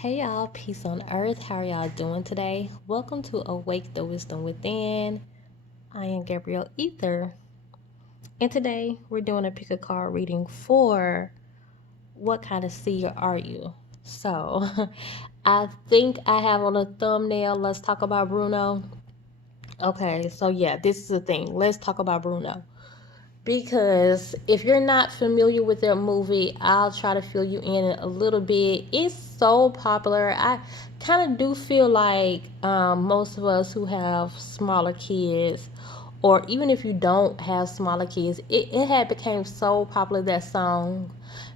Hey y'all, peace on earth. How are y'all doing today? Welcome to Awake the Wisdom Within. I am Gabrielle Ether, and today we're doing a pick a card reading for what kind of seer are you? So, I think I have on a thumbnail, let's talk about Bruno. Okay, so yeah, this is the thing. Let's talk about Bruno. Because if you're not familiar with their movie, I'll try to fill you in a little bit. It's so popular. I kind of do feel like most of us who have smaller kids, or even if you don't have smaller kids, it had became so popular, that song.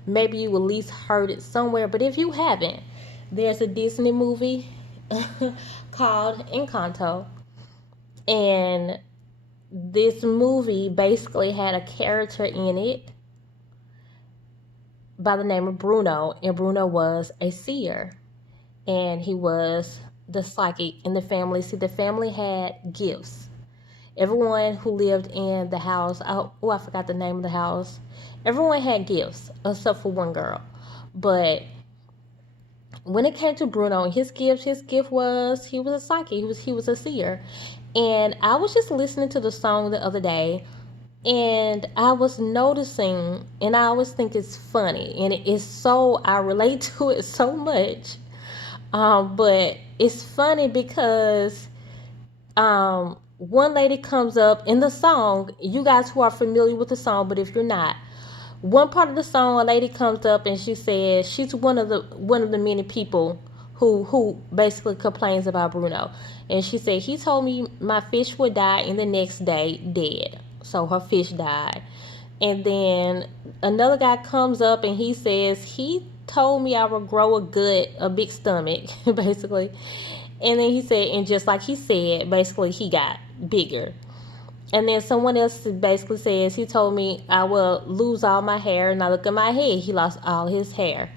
Maybe you at least heard it somewhere, but if you haven't, there's a Disney movie called Encanto, and this movie basically had a character in it by the name of Bruno, and Bruno was a seer, and he was the psychic in the family. See, the family had gifts. Everyone who lived in the house, I forgot the name of the house. Everyone had gifts except for one girl. But when it came to Bruno and his gift was he was a psychic. He was a seer. And I was just listening to the song the other day, and I was noticing, and I always think it's funny, and it is so, I relate to it so much. But it's funny because one lady comes up in the song. You guys who are familiar with the song, but if you're not, one part of the song, a lady comes up and she says she's one of the many people who basically complains about Bruno. And she said, he told me my fish would die, and the next day dead. So her fish died. And then another guy comes up and he says, he told me I would grow a big stomach, basically. And then he said, and just like he said, basically he got bigger. And then someone else basically says, he told me I will lose all my hair, and I look at my head, he lost all his hair.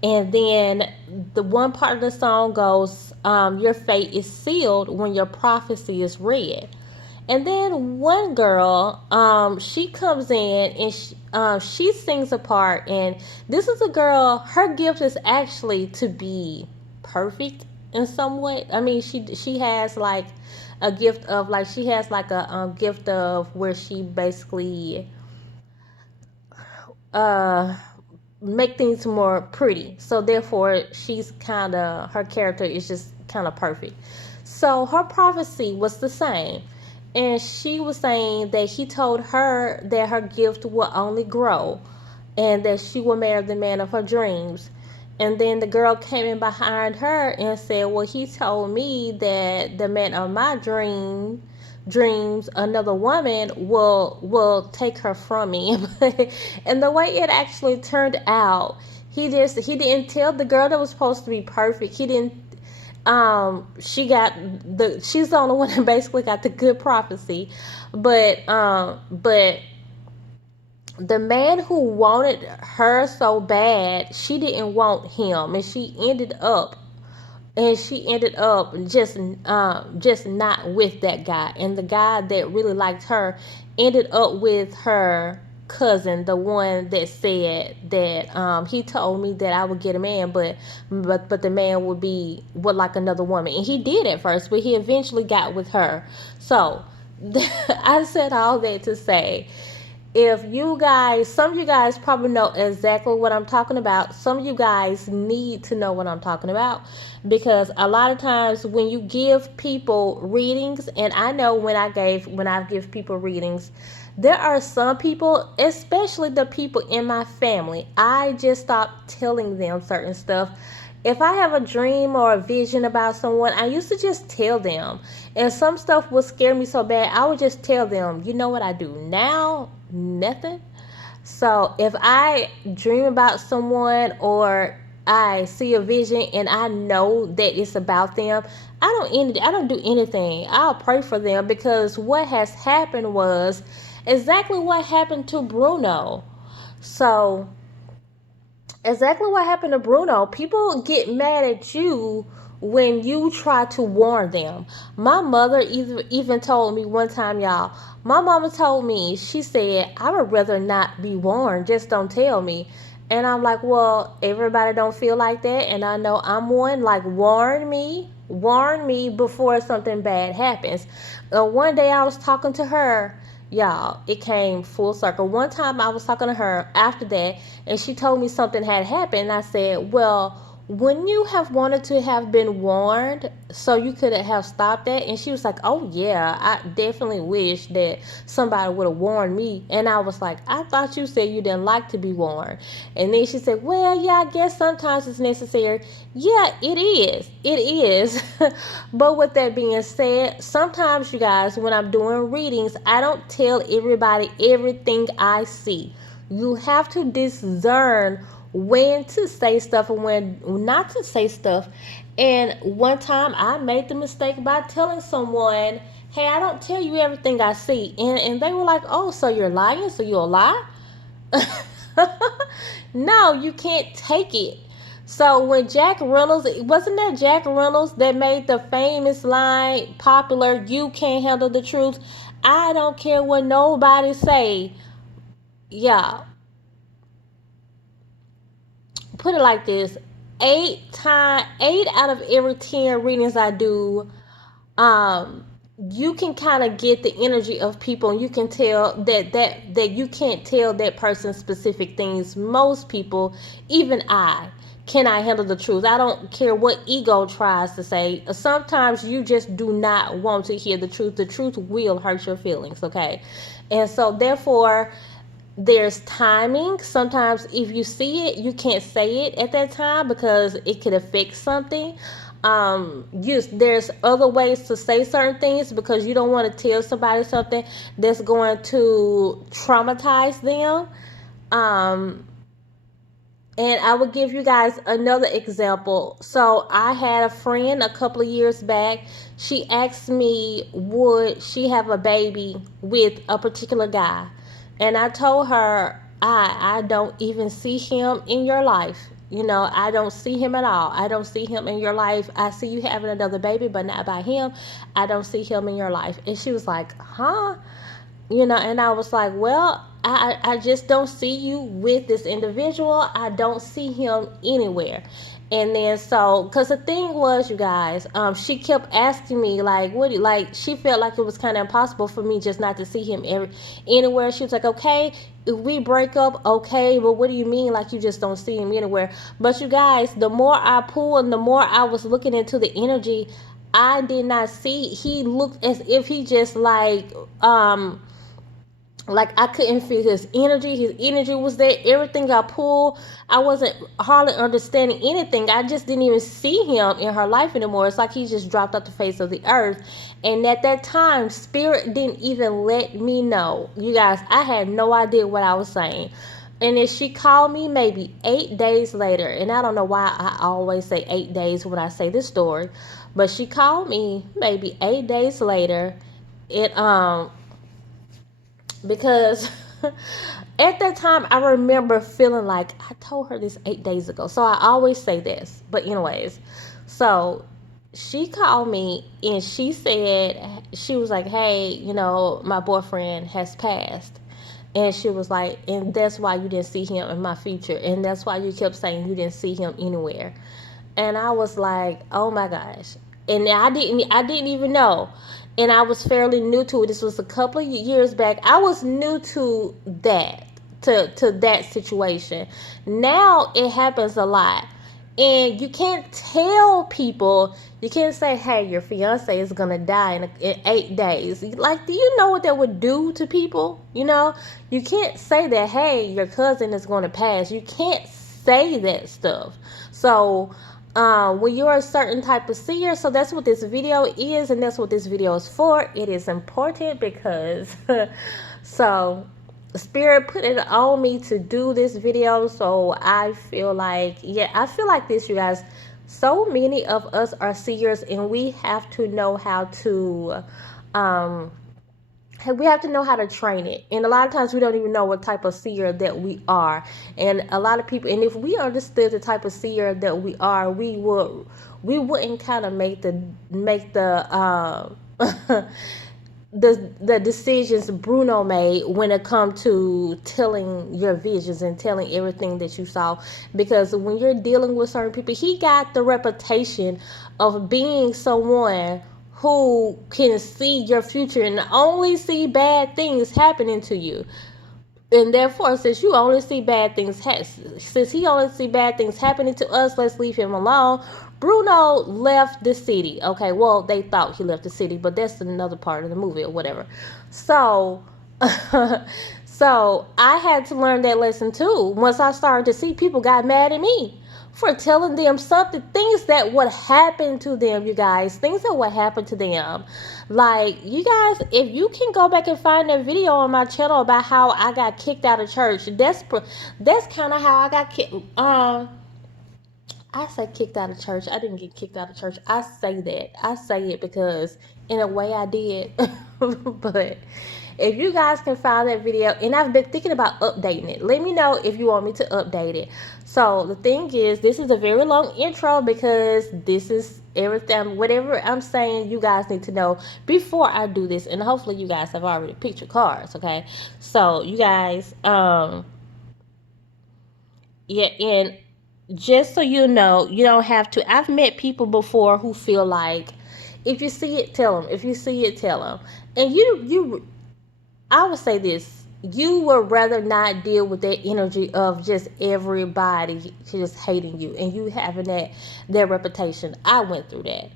And then the one part of the song goes, your fate is sealed when your prophecy is read. And then one girl, she comes in and she sings a part. And this is a girl, her gift is actually to be perfect in some way. I mean, she has like a gift of, like, she has like a gift of where she basically make things more pretty. So therefore, her character is just kind of perfect. So her prophecy was the same. And she was saying that he told her that her gift will only grow, and that she will marry the man of her dreams. And then the girl came in behind her and said, well, he told me that the man of my dreams, another woman, will take her from me. And the way it actually turned out, he didn't tell the girl that was supposed to be perfect. He didn't she's the only one that basically got the good prophecy. But the man who wanted her so bad, she didn't want him, and she ended up just not with that guy. And the guy that really liked her ended up with her cousin, the one that said that he told me that I would get a man, but the man would like another woman. And he did at first, but he eventually got with her. So I said all that to say, if some of you guys probably know exactly what I'm talking about. Some of you guys need to know what I'm talking about, because a lot of times when you give people readings, and I know when I give people readings, there are some people, especially the people in my family, I just stopped telling them certain stuff. If I have a dream or a vision about someone, I used to just tell them. And some stuff would scare me so bad, I would just tell them. You know what I do now? Nothing. So if I dream about someone, or I see a vision and I know that it's about them, I don't do anything. I'll pray for them, because what has happened was exactly what happened to Bruno. So exactly what happened to Bruno. People get mad at you when you try to warn them. My mother even told me one time, y'all. My mama told me, she said, I would rather not be warned. Just don't tell me. And I'm like, well, everybody don't feel like that, and I know I'm one. Like, warn me before something bad happens. One day I was talking to her, y'all. It came full circle. One time I was talking to her after that, and she told me something had happened. And I said, well, wouldn't you have wanted to have been warned so you could have stopped that? And she was like, oh yeah, I definitely wish that somebody would have warned me. And I was like, I thought you said you didn't like to be warned. And then she said, well, yeah, I guess sometimes it's necessary. Yeah, it is. But with that being said, sometimes, you guys, when I'm doing readings, I don't tell everybody everything I see. You have to discern when to say stuff and when not to say stuff. And one time I made the mistake by telling someone, hey, I don't tell you everything I see. And they were like, oh, so you're lying? So you'll lie? No, you can't take it. So when Jack Reynolds, wasn't that Jack Reynolds that made the famous line popular, you can't handle the truth? I don't care what nobody say. Yeah, put it like this: eight out of every 10 readings I do, um, you can kind of get the energy of people, and you can tell that you can't tell that person specific things. Most people, even I, cannot handle the truth. I don't care what ego tries to say. Sometimes you just do not want to hear the truth. The truth will hurt your feelings, okay? And so therefore, there's timing. Sometimes if you see it, you can't say it at that time because it could affect something. There's other ways to say certain things because you don't want to tell somebody something that's going to traumatize them. um and I will give you guys another example. So I had a friend a couple of years back. She asked me, would she have a baby with a particular guy? And I told her, I don't even see him in your life. I don't see him at all. I don't see him in your life. I see you having another baby, but not by him. I don't see him in your life. And she was like, huh? And I was like, well, I just don't see you with this individual. I don't see him anywhere. And then so, because the thing was, you guys, she kept asking me, like, what do you, like, she felt like it was kind of impossible for me just not to see him anywhere. She was like, okay, if we break up, okay, but what do you mean, like, you just don't see him anywhere? But you guys, the more I pulled and the more I was looking into the energy, I did not see, he looked as if he just like I couldn't feel his energy. His energy was there. Everything I pulled, I wasn't hardly understanding anything. I just didn't even see him in her life anymore. It's like he just dropped off the face of the earth. And at that time, spirit didn't even let me know. You guys, I had no idea what I was saying. And then she called me maybe 8 days later. And I don't know why I always say 8 days when I say this story. But she called me maybe 8 days later. Because at that time I remember feeling like I told her this 8 days ago. So I always say this. But anyways, so she called me and she said, she was like, hey, my boyfriend has passed. And she was like, and that's why you didn't see him in my future. And that's why you kept saying you didn't see him anywhere. And I was like, oh my gosh. And I didn't even know. And I was fairly new to it. This was a couple of years back. I was new to that, to that situation. Now it happens a lot. And you can't tell people, you can't say, hey, your fiance is going to die in 8 days. Like, do you know what that would do to people? You can't say that, hey, your cousin is going to pass. You can't say that stuff. So when you're a certain type of seer, so that's what this video is, and that's what this video is for. It is important because so Spirit put it on me to do this video. So I feel like this, you guys. So many of us are seers, and we have to know how to train it. And a lot of times we don't even know what type of seer that we are. And a lot of people, and if we understood the type of seer that we are, we wouldn't kind of make the the decisions Bruno made when it comes to telling your visions and telling everything that you saw. Because when you're dealing with certain people, he got the reputation of being someone who can see your future and only see bad things happening to you. And therefore, since you only see bad things, since he only see bad things happening to us, let's leave him alone. Bruno left the city. Okay, well, they thought he left the city, but that's another part of the movie or whatever. So, so I had to learn that lesson too. Once I started to see people got mad at me for telling them something, things that would happen to them, you guys, things that would happen to them. Like, you guys, if you can go back and find that video on my channel about how I got kicked out of church, that's kind of how I got kicked. I say kicked out of church. I didn't get kicked out of church. I say that. I say it because in a way I did. But if you guys can find that video, and I've been thinking about updating it, let me know if you want me to update it. So the thing is, this is a very long intro because this is everything, whatever I'm saying, you guys need to know before I do this. And hopefully you guys have already picked your cards, okay? So you guys, yeah, and just so you know, you don't have to. I've met people before who feel like, if you see it, tell them. If you see it, tell them. And I would say this: you would rather not deal with that energy of just everybody just hating you and you having that reputation. I went through that.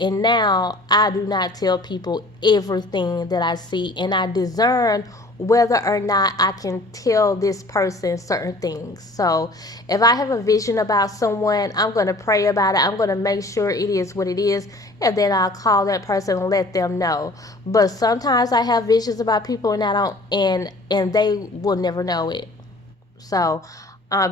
And now I do not tell people everything that I see, and I discern whether or not I can tell this person certain things. So if I have a vision about someone, I'm going to pray about it. I'm going to make sure it is what it is, and then I'll call that person and let them know. But sometimes I have visions about people and I don't, and they will never know it. So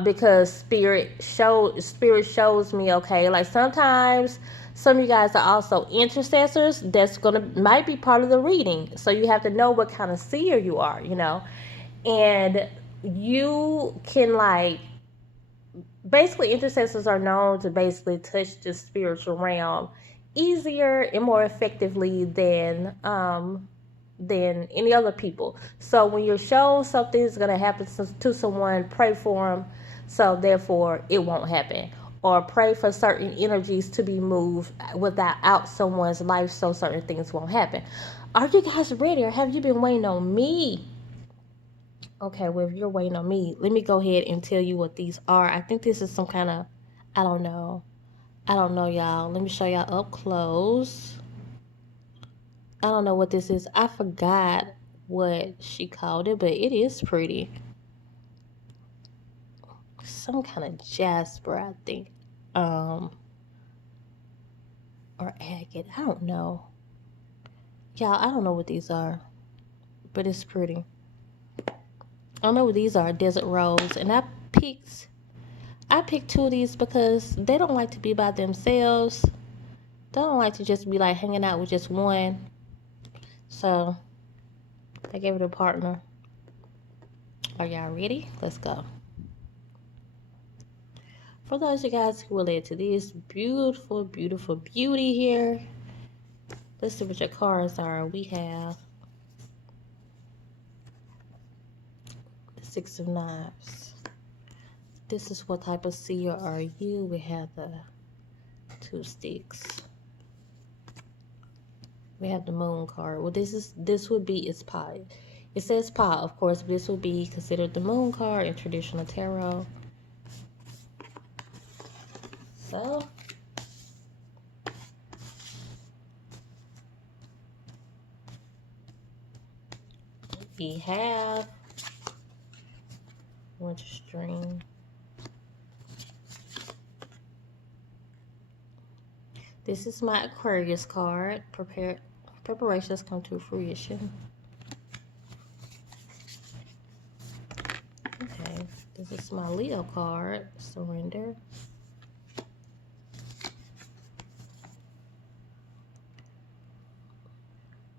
because spirit shows me, okay, like sometimes some of you guys are also intercessors. That's might be part of the reading. So you have to know what kind of seer you are, and you can, like, basically intercessors are known to basically touch the spiritual realm easier and more effectively than any other people. So when you're shown something is going to happen to someone, pray for them, so therefore it won't happen. Or pray for certain energies to be moved without someone's life, so certain things won't happen. Are you guys ready, or have you been waiting on me? Okay, well, if you're waiting on me, let me go ahead and tell you what these are. I think this is some kind of, I don't know, y'all. Let me show y'all up close. I don't know what this is. I forgot what she called it, but it is pretty. Some kind of jasper, I think. Or agate. I don't know. Y'all, I don't know what these are, but it's pretty. I don't know what these are. Desert rose. And I picked 2 of these because they don't like to be by themselves. They don't like to just be like hanging out with just one. So I gave it a partner. Are y'all ready? Let's go. For those of you guys who relate to this beautiful, beautiful beauty here, let's see what your cards are. We have the 6 of Knives. This is what type of seer are you? We have the 2 sticks. We have the Moon card. Well, this would be its pie. It says pie, of course, but this would be considered the Moon card in traditional tarot. So we have Winter String. This is my Aquarius card. Preparations come to fruition. Okay, this is my Leo card. Surrender.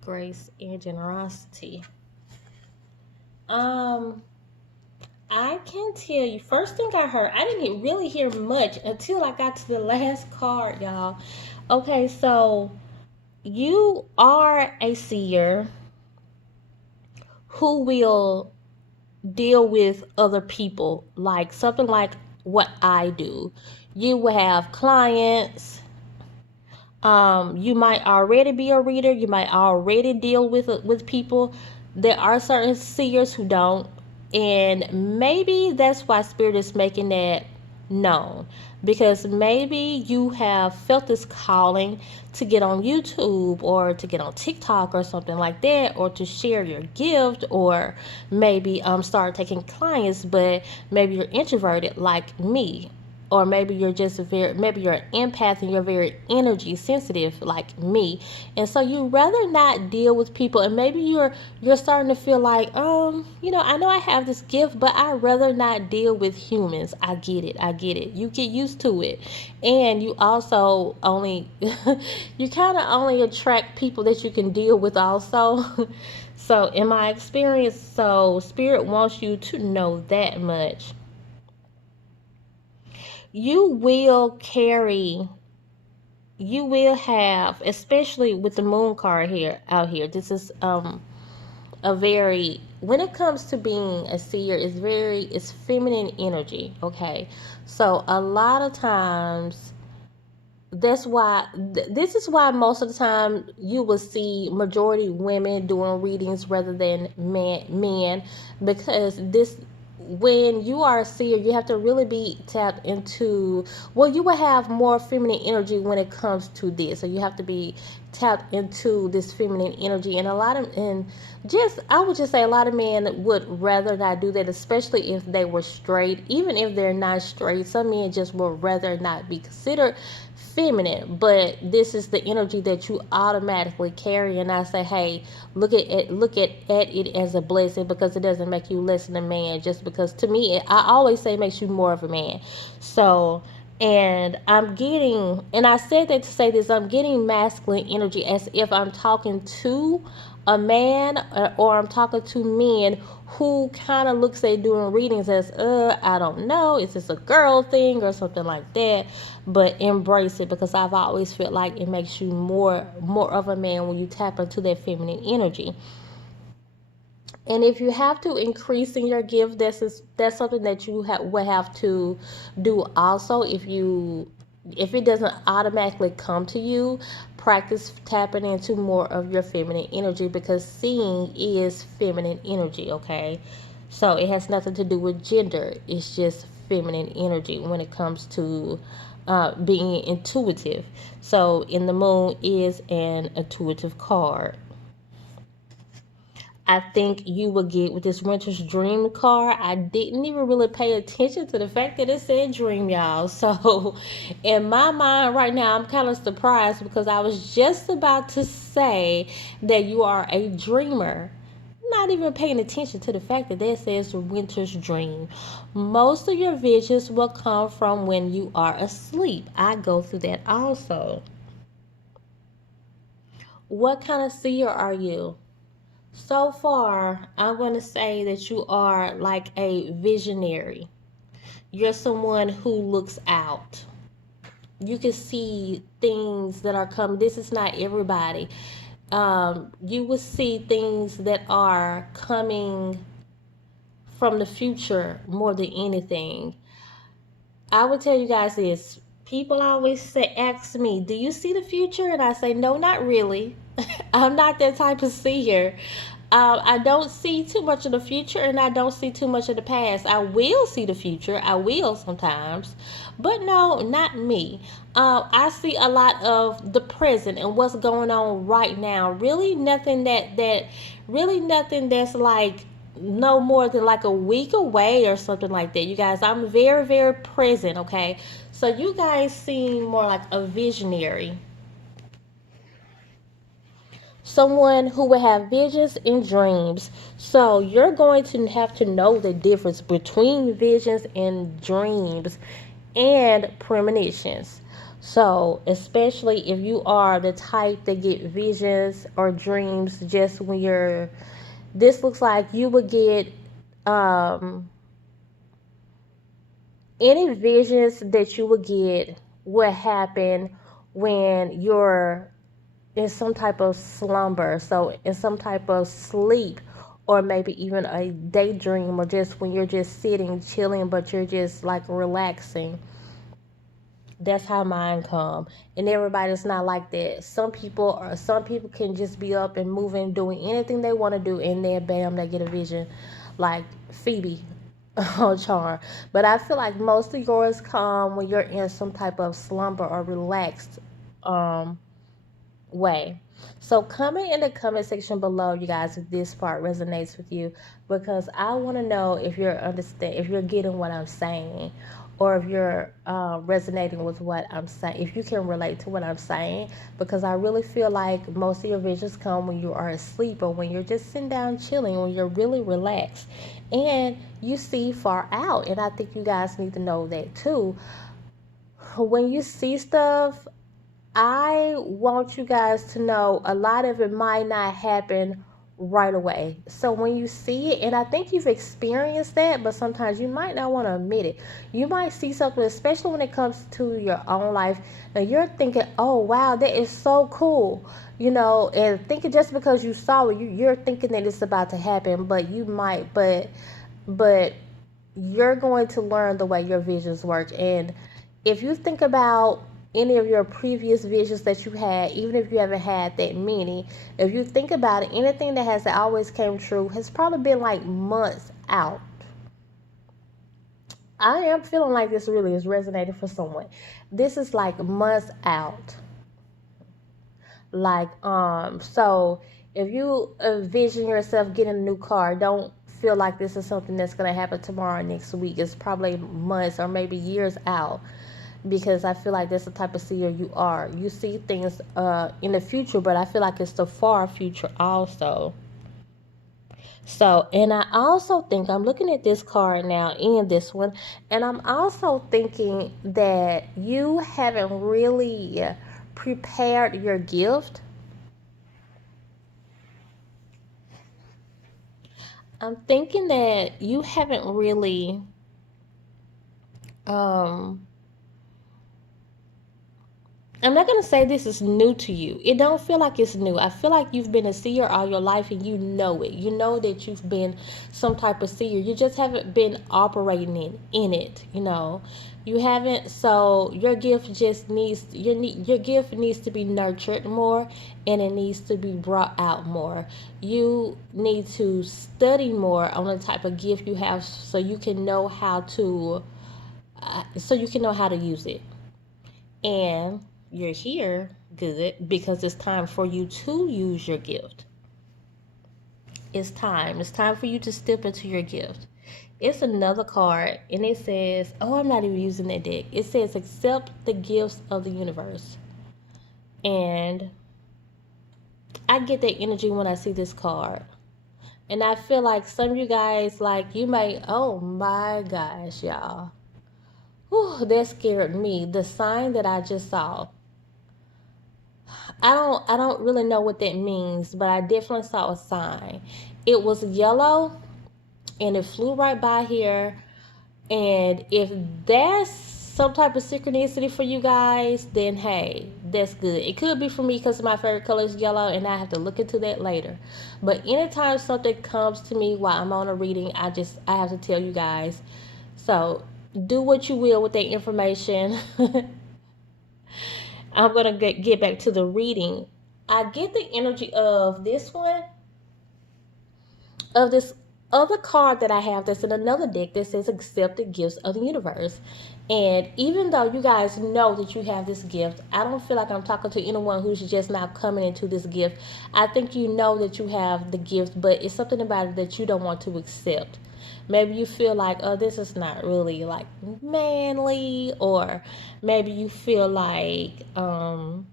Grace and generosity. I can tell you, first thing I heard, I didn't really hear much until I got to the last card, y'all. Okay, so You are a seer who will deal with other people, like something like what I do. You will have clients. You might already be a reader. You might already deal with people. There are certain seers who don't, and maybe that's why Spirit is making that known, because maybe you have felt this calling to get on YouTube or to get on TikTok or something like that, or to share your gift, or maybe start taking clients, but maybe you're introverted like me, or maybe you're just maybe you're an empath and you're very energy sensitive like me, and so you rather not deal with people, and maybe you're starting to feel like, I know I have this gift, but I rather not deal with humans. I get it, you get used to it, and you also only you kind of only attract people that you can deal with also. So in my experience, so Spirit wants you to know that much. You will carry, you will have, especially with the moon card here out here, this is a very, when it comes to being a seer, it's feminine energy, okay? So a lot of times, that's why this is why most of the time you will see majority women doing readings rather than men, because this, when you are a seer, you have to really be tapped into, well, you will have more feminine energy when it comes to this, so you have to be tapped into this feminine energy, and a lot of, and just, I would just say a lot of men would rather not do that, especially if they were straight. Even if they're not straight, some men just would rather not be considered feminine, but this is the energy that you automatically carry, and I say, hey, look at it as a blessing, because it doesn't make you less than a man, just because, to me, I always say, it makes you more of a man. So, and I'm getting, and I said that to say this, I'm getting masculine energy, as if I'm talking to a man, or I'm talking to men who kind of looks at doing readings as, I don't know, is this a girl thing or something like that, but embrace it, because I've always felt like it makes you more of a man when you tap into that feminine energy. And if you have to increase in your gift, that's something that you would have to do also. If it doesn't automatically come to you, practice tapping into more of your feminine energy, because seeing is feminine energy, okay? So it has nothing to do with gender. It's just feminine energy when it comes to being intuitive. So, in the moon is an intuitive card. I think you will get with this Winter's Dream card. I didn't even really pay attention to the fact that it said dream, y'all. So, in my mind right now, I'm kind of surprised, because I was just about to say that you are a dreamer. Not even paying attention to the fact that that says Winter's Dream. Most of your visions will come from when you are asleep. I go through that also. What kind of seer are you? So far, I'm going to say that you are like a visionary. You're someone who looks out. You can see things that are coming. This is not everybody. You will see things that are coming from the future more than anything. I would tell you guys this. People always say, ask me, do you see the future? And I say, no, not really. I'm not that type of seer. I don't see too much of the future, and I don't see too much of the past. I will see the future. I will sometimes. But no, not me. I see a lot of the present and what's going on right now. Really nothing really nothing that's like no more than like a week away or something like that. You guys, I'm very, very present, okay? So you guys seem more like a visionary. Someone who will have visions and dreams. So you're going to have to know the difference between visions and dreams and premonitions. So, especially if you are the type that get visions or dreams just when you're, this looks like you would get um any visions that you would get would happen when you're in some type of slumber, so in some type of sleep, or maybe even a daydream, or just when you're just sitting chilling but you're just like relaxing. That's how mine come. And everybody's not like that. Some people can just be up and moving, doing anything they want to do, and then bam, they get a vision, like Phoebe on Charm. But I feel like most of yours come when you're in some type of slumber or relaxed um way. So comment in the comment section below, you guys, if this part resonates with you, because I want to know if you're getting what I'm saying, or if you're resonating with what I'm saying, if you can relate to what I'm saying, because I really feel like most of your visions come when you are asleep, or when you're just sitting down chilling, when you're really relaxed, and you see far out. And I think you guys need to know that too. When you see stuff, I want you guys to know a lot of it might not happen right away. So when you see it, and I think you've experienced that, but sometimes you might not want to admit it. You might see something, especially when it comes to your own life, and you're thinking, oh wow, that is so cool. And thinking just because you saw it, you're thinking that it's about to happen, but but you're going to learn the way your visions work. And if you think about any of your previous visions that you had, even if you haven't had that many, if you think about it, anything that has always came true has probably been like months out. I am feeling like this really is resonating for someone. This is like months out. So if you envision yourself getting a new car, don't feel like this is something that's going to happen tomorrow or next week. It's probably months or maybe years out, because I feel like that's the type of seer you are. You see things in the future, but I feel like it's the far future also. So, and I also think, I'm looking at this card now and this one, and I'm also thinking that you haven't really prepared your gift. I'm thinking that you haven't really um I'm not going to say this is new to you. It don't feel like it's new. I feel like you've been a seer all your life, and you know it. You know that you've been some type of seer. You just haven't been operating in it. You haven't. So your gift just needs your gift needs to be nurtured more, and it needs to be brought out more. You need to study more on the type of gift you have, so you can know how to use it. And you're here, good, because it's time for you to use your gift. It's time. It's time for you to step into your gift. It's another card, and it says, oh, I'm not even using that deck. It says, accept the gifts of the universe. And I get that energy when I see this card. And I feel like some of you guys, like, you may, oh my gosh, y'all. Whew, that scared me. The sign that I just saw. I don't really know what that means, but I definitely saw a sign. It was yellow, and it flew right by here. And if that's some type of synchronicity for you guys, then hey, that's good. It could be for me because my favorite color is yellow, and I have to look into that later. But anytime something comes to me while I'm on a reading, I have to tell you guys. So do what you will with that information. I'm going to get back to the reading. I get the energy of this one, of this other card that I have that's in another deck that says accept the gifts of the universe. And even though you guys know that you have this gift, I don't feel like I'm talking to anyone who's just now coming into this gift. I think you know that you have the gift, but it's something about it that you don't want to accept. Maybe you feel like, oh, this is not really like manly, or maybe you feel like, like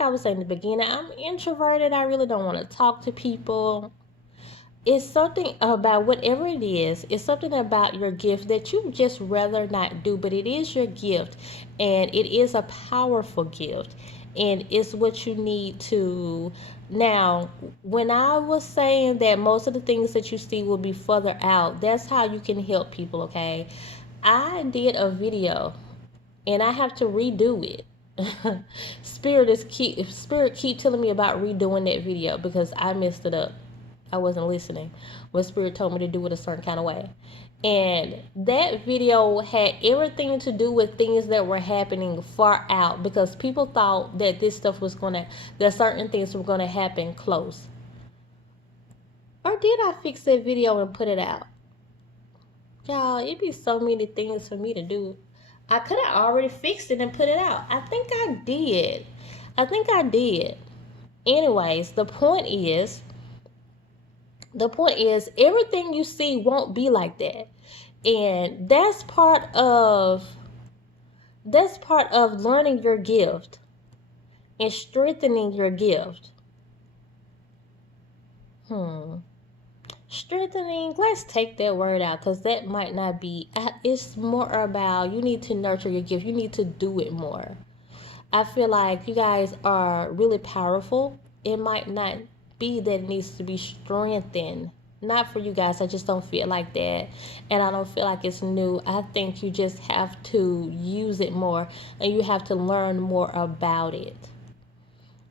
I was saying in the beginning, I'm introverted. I really don't want to talk to people. It's something about whatever it is. It's something about your gift that you just rather not do, but it is your gift, and it is a powerful gift, and it's what you need to. Now, when I was saying that most of the things that you see will be further out, that's how you can help people, okay? I did a video and I have to redo it. Spirit keep telling me about redoing that video because I messed it up. I wasn't listening when Spirit told me to do it a certain kind of way. And that video had everything to do with things that were happening far out, because people thought that this stuff was that certain things were gonna happen close. Or did I fix that video and put it out? Y'all, it'd be so many things for me to do. I could have already fixed it and put it out. I think I did. Anyways, the point is everything you see won't be like that. And that's part of learning your gift and strengthening your gift. Strengthening, let's take that word out, because that might not be. It's more about you need to nurture your gift. You need to do it more. I feel like you guys are really powerful. It might not be that it needs to be strengthened. Not for you guys. I just don't feel like that. And I don't feel like it's new. I think you just have to use it more, and you have to learn more about it.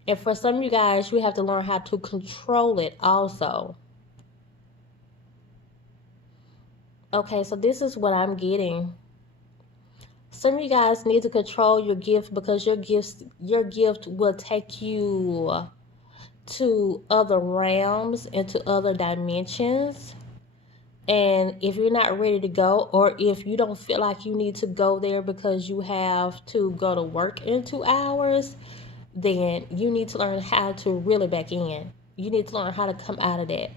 And for some of you guys, you have to learn how to control it also. Okay, so this is what I'm getting. Some of you guys need to control your gift, because your gift will take you to other realms and to other dimensions. And if you're not ready to go, or if you don't feel like you need to go there because you have to go to work in 2 hours, then you need to learn how to reel it back in. You need to learn how to come out of that.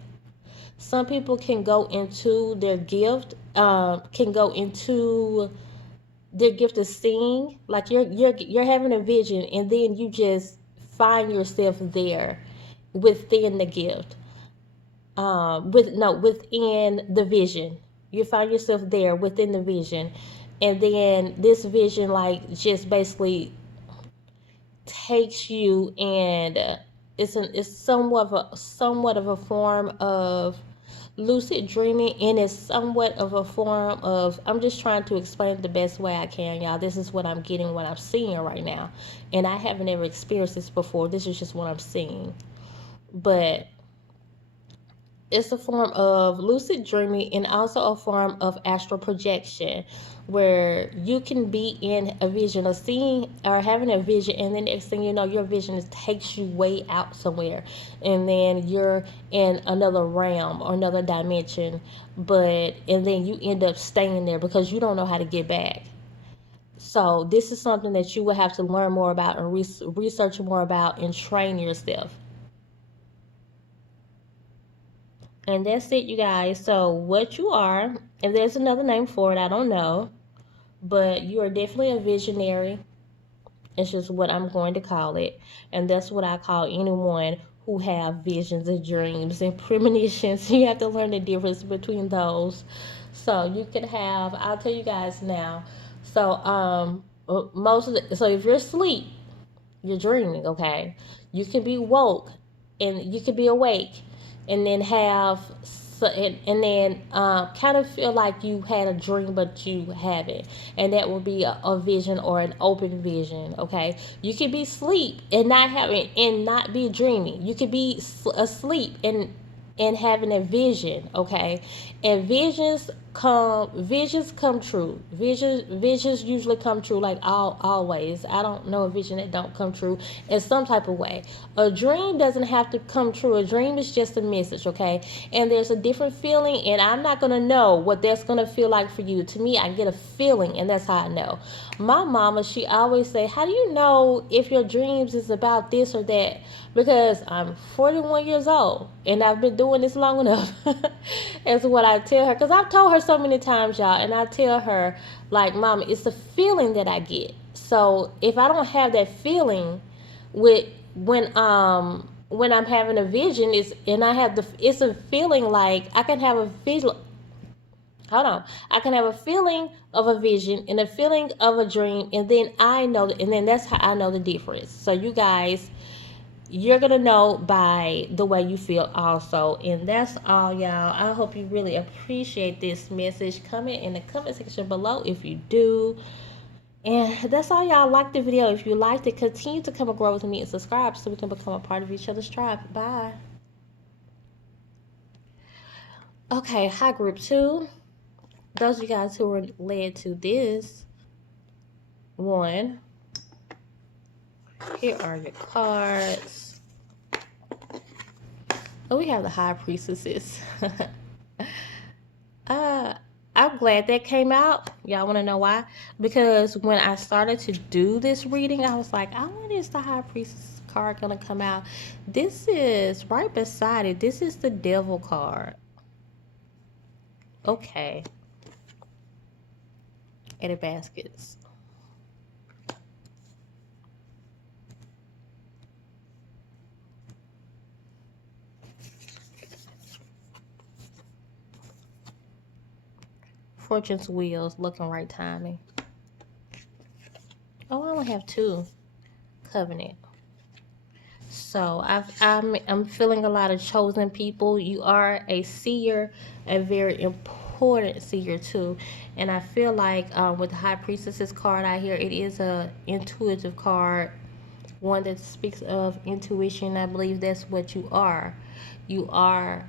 Some people can go into their gift, their gift of seeing. Like you're having a vision, and then you just find yourself there within the gift. Within the vision. You find yourself there within the vision, and then this vision like just basically takes you, and it's somewhat of a form of lucid dreaming, and it's somewhat of a form of, I'm just trying to explain it the best way I can, y'all. This is what I'm getting, what I'm seeing right now, and I haven't ever experienced this before. This is just what I'm seeing, but it's a form of lucid dreaming and also a form of astral projection, where you can be in a vision of seeing or having a vision, and then next thing you know, your vision takes you way out somewhere, and then you're in another realm or another dimension, and then you end up staying there because you don't know how to get back. So this is something that you will have to learn more about and research more about and train yourself. And that's it, you guys. So what you are, and there's another name for it, I don't know, but you are definitely a visionary. It's just what I'm going to call it. And that's what I call anyone who have visions and dreams and premonitions. You have to learn the difference between those. So you could have, I'll tell you guys now. So so if you're asleep, you're dreaming, okay? You can be woke, and you can be awake, and then kind of feel like you had a dream but you haven't, and that will be a vision or an open vision. Okay, you could be asleep and not be dreaming. You could be asleep and having a vision. Okay, and visions come true. Visions usually come true, like always. I don't know a vision that don't come true in some type of way. A dream doesn't have to come true. A dream is just a message, okay? And there's a different feeling, and I'm not gonna know what that's gonna feel like for you. To me, I get a feeling, and that's how I know. My mama, she always say, how do you know if your dreams is about this or that? Because I'm 41 years old, and I've been doing this long enough. That's what I tell her, because I've told her so many times, y'all, and I tell her, like, Mama, it's the feeling that I get. So if I don't have that feeling when I'm having a vision, it's a feeling, like I can have a vision. Hold on. I can have a feeling of a vision and a feeling of a dream, and then that's how I know the difference. So you guys, you're gonna know by the way you feel also. And that's all, y'all. I hope you really appreciate this message. Comment in the comment section below if you do. And that's all, y'all. Like the video. If you liked it, continue to come and grow with me and subscribe so we can become a part of each other's tribe. Bye. Okay, hi group 2. Those of you guys who were led to this one, here are your cards. Oh, we have the high priestesses. I'm glad that came out. Y'all want to know why? Because when I started to do this reading, I was like, when is the high priestess card going to come out? This is right beside it. This is the devil card. Okay. 80 baskets. Fortune's wheels, looking right timing. Oh, I only have 2. Covenant. So I'm feeling a lot of chosen people. You are a seer, a very important seer too. And I feel like with the high priestesses card out here, it is a intuitive card, one that speaks of intuition. I believe that's what you are. You are.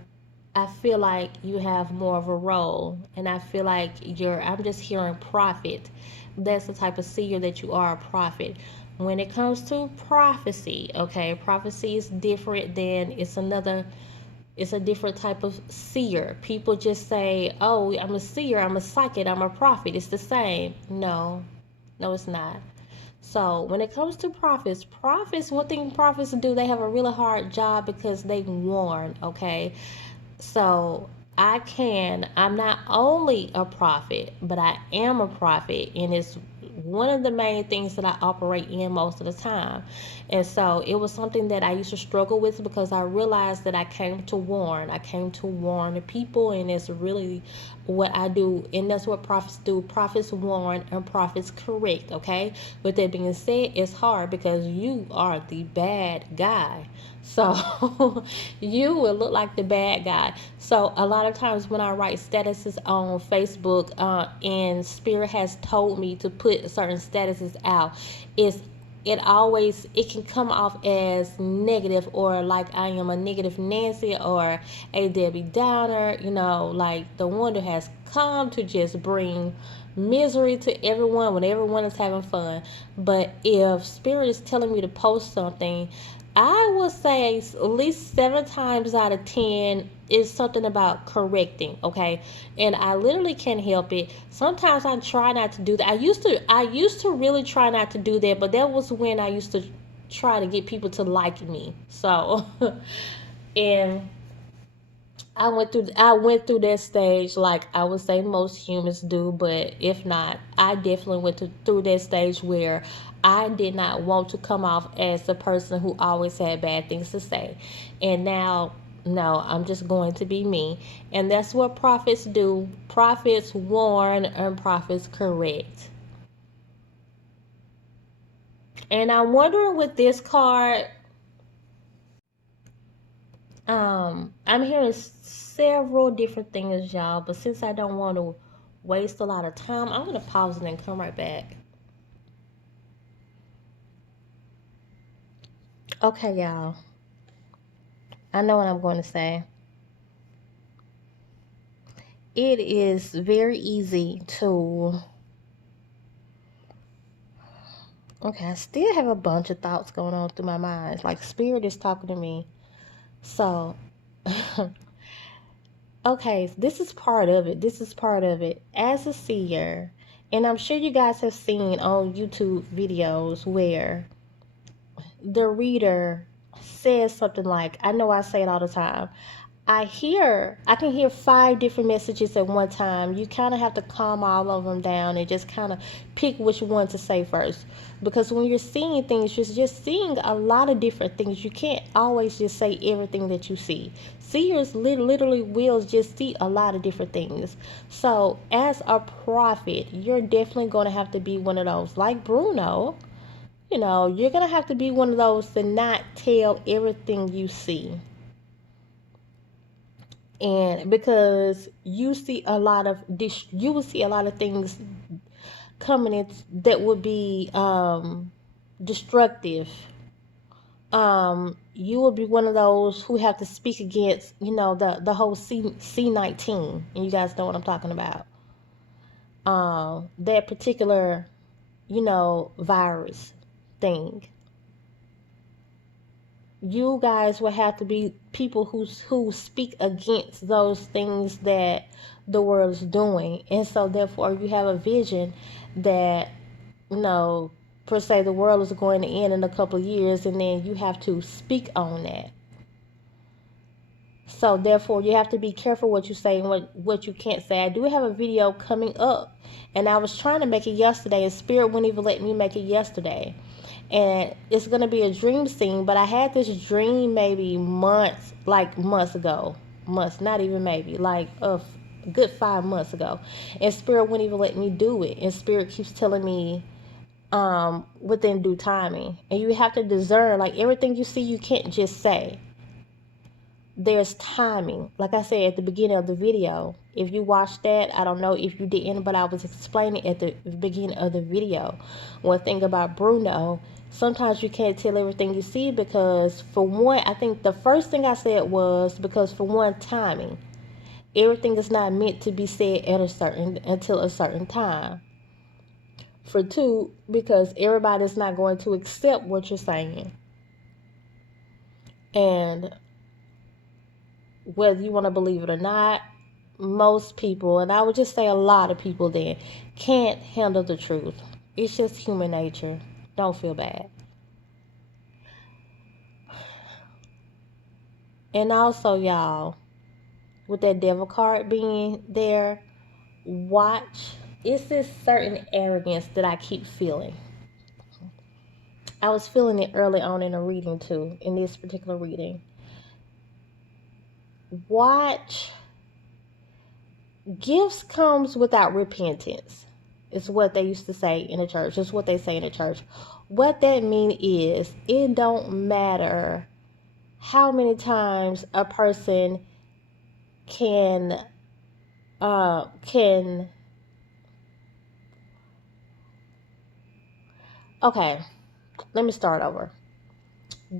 I feel like you have more of a role, and I feel like I'm just hearing prophet. That's the type of seer that you are, a prophet. When it comes to prophecy, okay, prophecy is different than it's a different type of seer. People just say, oh, I'm a seer, I'm a psychic, I'm a prophet. It's the same. No, it's not. So when it comes to prophets, one thing prophets do, they have a really hard job because they warn, okay? So I'm not only a prophet, but I am a prophet, and it's one of the main things that I operate in most of the time. And so it was something that I used to struggle with because I realized that I came to warn the people, and it's really what I do, and that's what prophets do. Prophets warn and prophets correct, okay? With that being said, it's hard because you are the bad guy. So you will look like the bad guy. So a lot of times when I write statuses on Facebook, and Spirit has told me to put certain statuses out, it can come off as negative, or like I am a negative Nancy or a Debbie Downer, like the one that has come to just bring misery to everyone when everyone is having fun. But if Spirit is telling me to post something, I would say at least 7 times out of 10 is something about correcting, okay? And I literally can't help it. Sometimes I try not to do that. I used to really try not to do that, but that was when I used to try to get people to like me. So, and I went through that stage, like I would say most humans do, but if not, I definitely went through that stage where I did not want to come off as the person who always had bad things to say. And now, no, I'm just going to be me. And that's what prophets do. Prophets warn and prophets correct. And I'm wondering with this card, I'm hearing several different things, y'all, but since I don't want to waste a lot of time, I'm going to pause it and come right back. Okay, y'all. I know what I'm going to say. It is very easy to... Okay, I still have a bunch of thoughts going on through my mind. Like, Spirit is talking to me. So, okay, this is part of it. As a seer, and I'm sure you guys have seen on YouTube videos where the reader says something like, I know I say it all the time, I can hear 5 different messages at one time. You kind of have to calm all of them down and just kind of pick which one to say first. Because when you're seeing things, you're just seeing a lot of different things. You can't always just say everything that you see. Seers literally will just see a lot of different things. So as a prophet, you're definitely going to have to be one of those. Like Bruno, you're going to have to be one of those to not tell everything you see. And because you will see a lot of things coming in that would be destructive. You will be one of those who have to speak against, the whole C19, and you guys know what I'm talking about. That particular, virus thing. You guys will have to be people who speak against those things that the world is doing, and so therefore you have a vision that, per se, the world is going to end in a couple of years, and then you have to speak on that. So therefore you have to be careful what you say and what you can't say. I do have a video coming up, and I was trying to make it yesterday, and Spirit wouldn't even let me make it yesterday. And it's going to be a dream scene, but I had this dream maybe months ago. Months, not even maybe, like a good 5 months ago. And Spirit wouldn't even let me do it. And Spirit keeps telling me within due timing. And you have to discern, like everything you see, you can't just say. There's timing. Like I said at the beginning of the video, if you watched that, I don't know if you didn't, but I was explaining at the beginning of the video one thing about Bruno. Sometimes you can't tell everything you see because, for one, I think the first thing I said was because, for one, timing. Everything is not meant to be said until a certain time. For two, because everybody's not going to accept what you're saying. And whether you want to believe it or not, most people, and I would just say a lot of people then, can't handle the truth. It's just human nature. Don't feel bad. And also, y'all, with that devil card being there, watch. It's this certain arrogance that I keep feeling. I was feeling it early on in a reading too, in this particular reading. Watch. Gifts comes without repentance. It's what they used to say in the church. It's what they say in the church. What that means is, it don't matter how many times a person can okay, let me start over.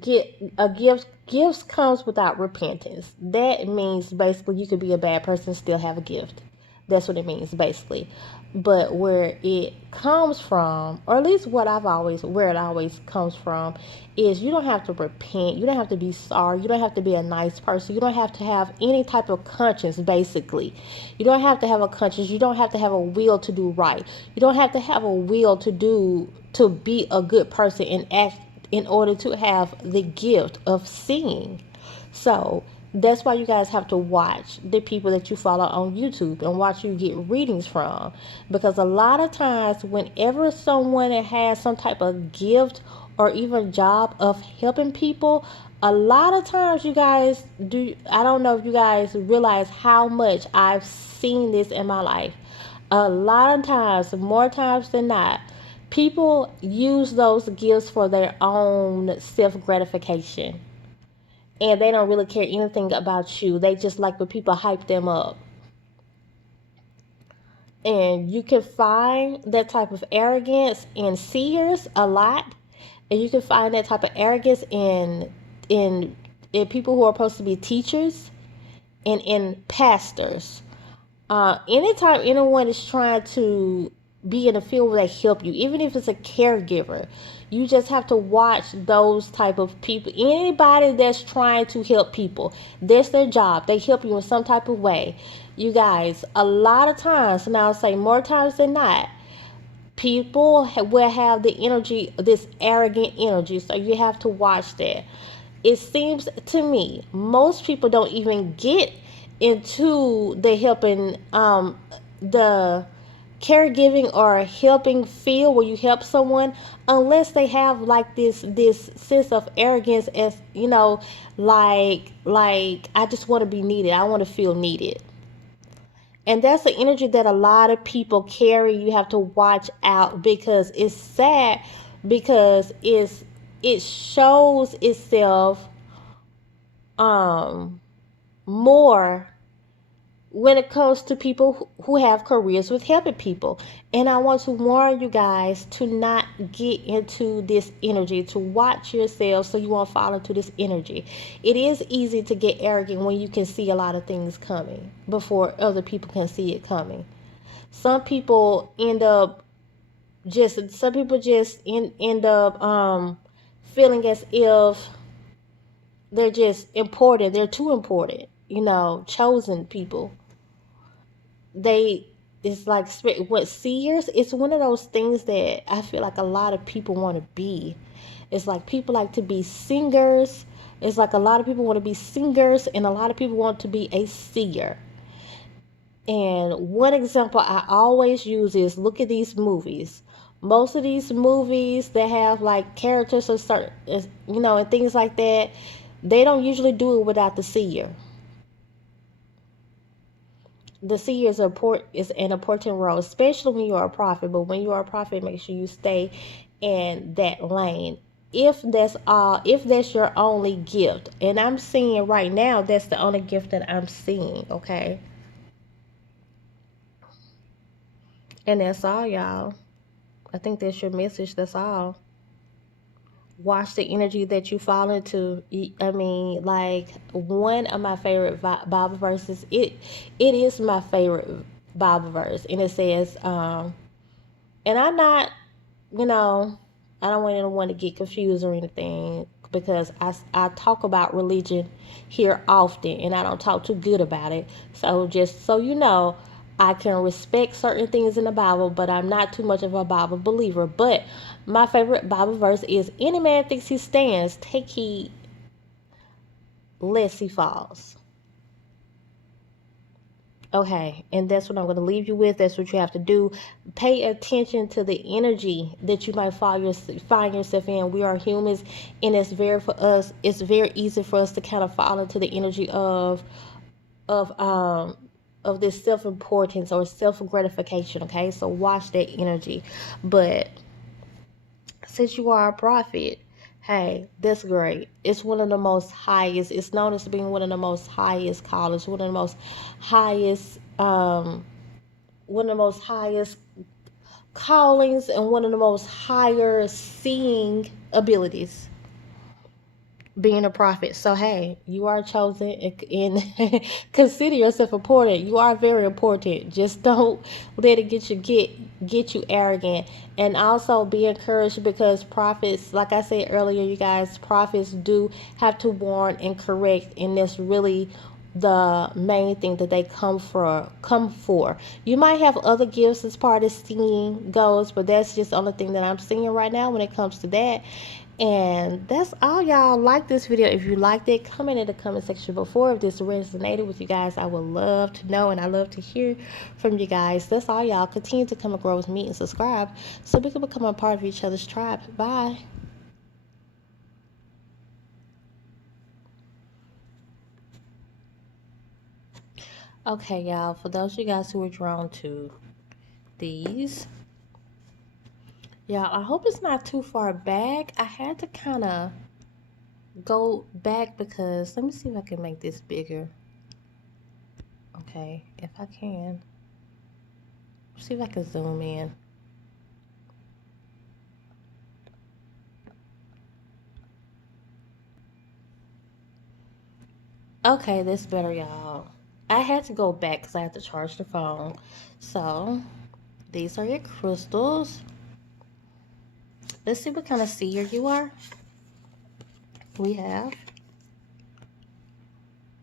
Gifts comes without repentance. That means basically you could be a bad person and still have a gift. That's what it means basically. But where it comes from, or at least where it always comes from, is you don't have to repent. You don't have to be sorry. You don't have to be a nice person. You don't have to have any type of conscience, basically. You don't have to have a conscience. You don't have to have a will to do right. You don't have to have a will to be a good person and act in order to have the gift of seeing. So that's why you guys have to watch the people that you follow on YouTube and watch you get readings from. Because a lot of times, whenever someone has some type of gift or even job of helping people, a lot of times you guys do, I don't know if you guys realize how much I've seen this in my life. A lot of times, more times than not, people use those gifts for their own self-gratification. And they don't really care anything about you. They just like when people hype them up. And you can find that type of arrogance in seers a lot. And you can find that type of arrogance in people who are supposed to be teachers and in pastors. Anytime anyone is trying to be in a field where they help you, even if it's a caregiver, you just have to watch those type of people. Anybody that's trying to help people, that's their job. They help you in some type of way. You guys, a lot of times, and I'll say more times than not, people will have the energy, this arrogant energy. So you have to watch that. It seems to me most people don't even get into the helping, the caregiving or helping field where you help someone, unless they have like this sense of arrogance, as like I just want to be needed. I want to feel needed. And that's the energy that a lot of people carry. You have to watch out, because it's sad, because it shows itself more when it comes to people who have careers with helping people. And I want to warn you guys to not get into this energy, to watch yourself so you won't fall into this energy. It is easy to get arrogant when you can see a lot of things coming before other people can see it coming. Some people end up end up feeling as if they're just important, they're too important, chosen people. They It's like what seers, it's one of those things that I feel like a lot of people want to be. It's like people like to be singers. It's like a lot of people want to be singers, and a lot of people want to be a seer. And one example I always use is, look at these movies. Most of these movies that have like characters or certain, and things like that, they don't usually do it without the seer. The seer is an important role, especially when you are a prophet. But when you are a prophet, make sure you stay in that lane. If that's your only gift, and I'm seeing right now, that's the only gift that I'm seeing. Okay, and that's all, y'all. I think that's your message. That's all. Watch the energy that you fall into. I mean, like, one of my favorite Bible verses. It is my favorite Bible verse, and it says, and I'm not, you know, I don't want anyone to get confused or anything, because I talk about religion here often, and I don't talk too good about it. So just so you know, I can respect certain things in the Bible, but I'm not too much of a Bible believer. But my favorite Bible verse is, any man thinks he stands, take heed lest he falls. Okay, and that's what I'm going to leave you with. That's what you have to do. Pay attention to the energy that you might find yourself in. We are humans, and it's very easy for us to kind of fall into the energy of um of this self-importance or self-gratification. Okay, so watch that energy. But since you are a prophet, hey, that's great. It's one of the most highest. It's known as being one of the most highest callers, highest, um, one of the most highest callings, and one of the most higher seeing abilities, being a prophet. So hey, you are chosen, and consider yourself important. You are very important. Just don't let it get you arrogant. And also be encouraged, because prophets, like I said earlier, you guys, prophets do have to warn and correct, and that's really the main thing that they come for. You might have other gifts as part of seeing goes, but that's just the only thing that I'm seeing right now when it comes to that. And that's all, y'all. Like this video if you liked it. Comment in the comment section before if this resonated with you guys. I would love to know, and I love to hear from you guys. That's all, y'all. Continue to come and grow with me and subscribe so we can become a part of each other's tribe. Bye. Okay, y'all. For those of you guys who are drawn to these, y'all, I hope it's not too far back. I had to kind of go back, because let me see if I can make this bigger. Okay, if I can. See if I can zoom in. Okay, that's better, y'all. I had to go back because I had to charge the phone. So, these are your crystals. Let's see what kind of seer you are. We have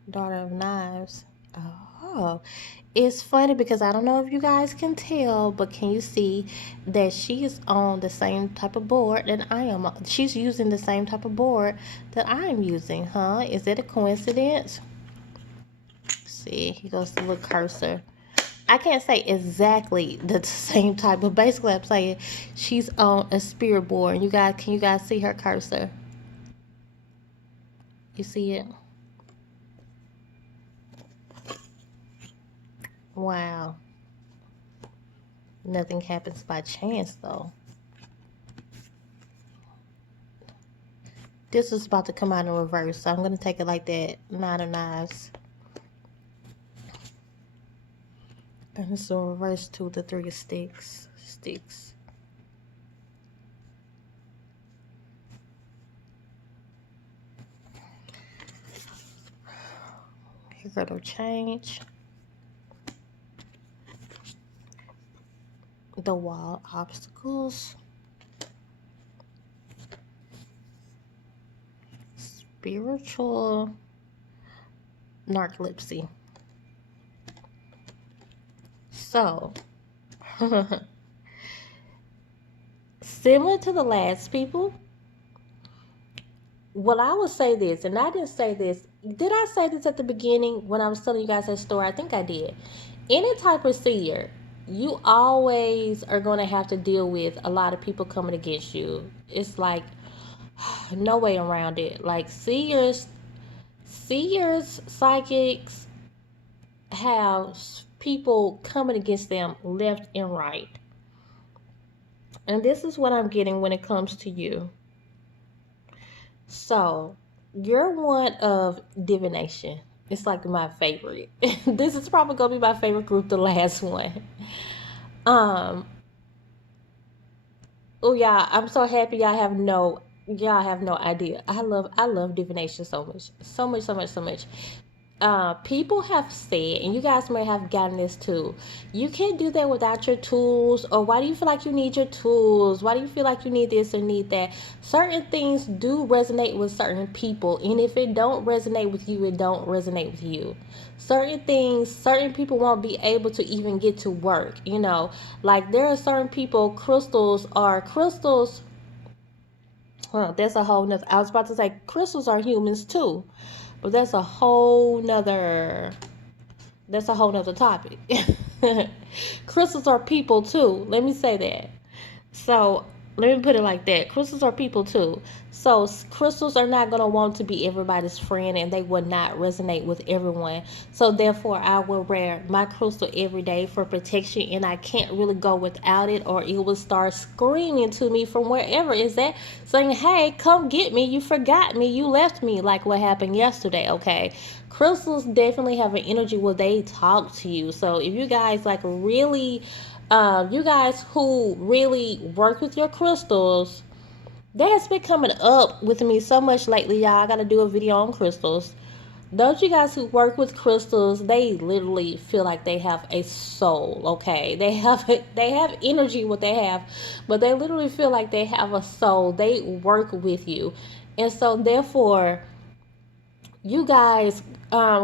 Daughter of Knives. Oh, it's funny because I don't know if you guys can tell, but can you see that she is on the same type of board that I am? She's using the same type of board that I am using, huh? Is that a coincidence? See, here goes the little cursor. I can't say exactly the same type, but basically I'm saying she's on a spirit board. Can you guys see her cursor? You see it? Wow. Nothing happens by chance, though. This is about to come out in reverse, so I'm going to take it like that. Nine of Knives. And it's a reverse to the 3 of sticks. Here go the change. The wild obstacles. Spiritual narcolepsy. So, similar to the last people, well, I would say this, and I didn't say this. Did I say this at the beginning when I was telling you guys that story? I think I did. Any type of seer, you always are going to have to deal with a lot of people coming against you. It's like no way around it. Like seers, psychics have people coming against them left and right. And this is what I'm getting when it comes to you. So, you're one of divination. It's like my favorite. This is probably gonna be my favorite group, the last one. Um, oh yeah, I'm so happy y'all have no idea. I love divination so much. So much, so much, so much. People have said, and you guys may have gotten this too, you can't do that without your tools, or why do you feel like you need your tools? Why do you feel like you need this or need that? Certain things do resonate with certain people, and if it don't resonate with you, it don't resonate with you. Certain things, certain people won't be able to even get to work, you know. Like there are certain people, crystals, that's a whole nother, I was about to say crystals are humans too. But that's a whole nother topic. Crystals are people too. Let me say that. So let me put it like that. Crystals are people too. So crystals are not gonna want to be everybody's friend, and they would not resonate with everyone. So therefore, I will wear my crystal every day for protection, and I can't really go without it, or it will start screaming to me from wherever it's at, saying, "Hey, come get me! You forgot me! You left me!" Like what happened yesterday. Okay, crystals definitely have an energy where they talk to you. So if you guys like really you guys who really work with your crystals, that has been coming up with me so much lately, y'all. I gotta do a video on crystals. Those you guys who work with crystals, they literally feel like they have a soul. Okay, they have energy what they have, but they literally feel like they have a soul. They work with you, and so therefore you guys,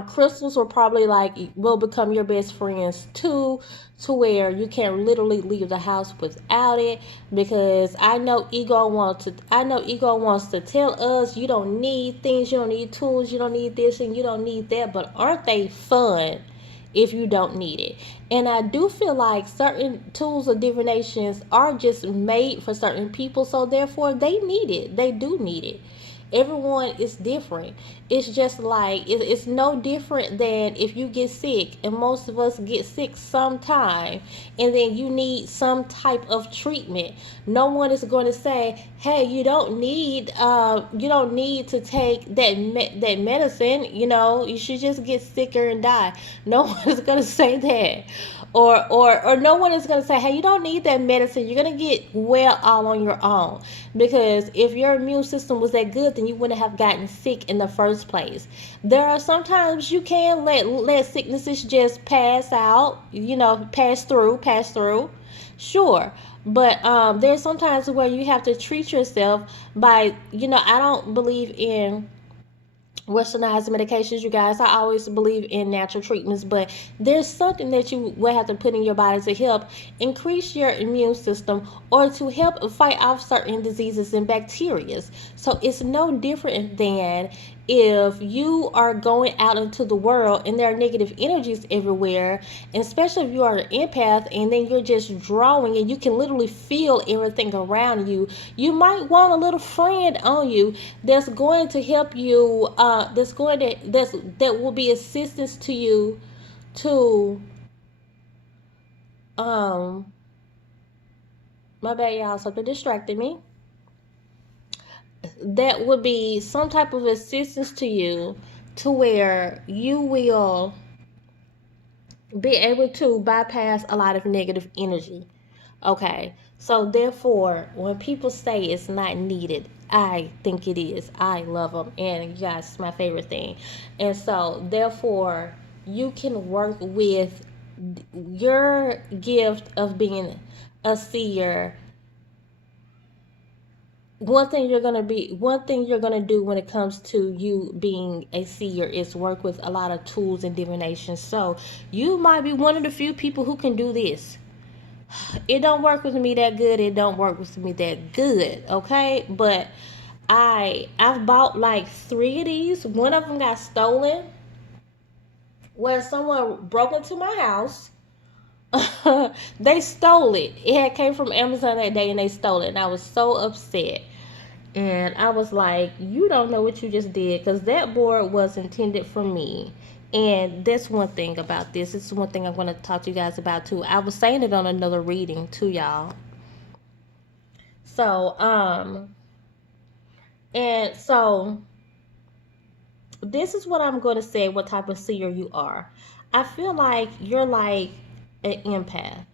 crystals will probably like will become your best friends too, to where you can literally leave the house without it. Because I know ego wants to tell us you don't need things, you don't need tools, you don't need this and you don't need that, but aren't they fun if you don't need it? And I do feel like certain tools of divinations are just made for certain people, so therefore they need it, they do need it. Everyone is different. It's just like it's no different than if you get sick, and most of us get sick sometime, and then you need some type of treatment. No one is going to say, "Hey, you don't need to take that medicine. You know, you should just get sicker and die." No one is going to say that. Or no one is going to say, "Hey, you don't need that medicine, you're going to get well all on your own." Because if your immune system was that good, then you wouldn't have gotten sick in the first place. There are sometimes you can let sicknesses just pass out, you know, pass through, sure. But there's sometimes where you have to treat yourself by, you know, I don't believe in westernized medications, you guys. I always believe in natural treatments, but there's something that you will have to put in your body to help increase your immune system, or to help fight off certain diseases and bacteria. So it's no different than if you are going out into the world and there are negative energies everywhere, and especially if you are an empath and then you're just drawing and you can literally feel everything around you, you might want a little friend on you that's going to help you, that will be assistance to you to my bad, y'all, something distracted me. That would be some type of assistance to you, to where you will be able to bypass a lot of negative energy. Okay, so therefore, when people say it's not needed, I think it is. I love them, and you guys, it's my favorite thing. And so, therefore, you can work with your gift of being a seer. One thing you're gonna do when it comes to you being a seer is work with a lot of tools and divination. So you might be one of the few people who can do this. It don't work with me that good. It don't work with me that good. Okay, but I've bought like 3 of these. One of them got stolen when someone broke into my house. They stole it. It had came from Amazon that day and they stole it. And I was so upset. And I was like, you don't know what you just did, because that board was intended for me. And that's one thing about this. It's one thing I'm going to talk to you guys about too. I was saying it on another reading to y'all. So, and so this is what I'm going to say, what type of seer you are. I feel like you're like an empath.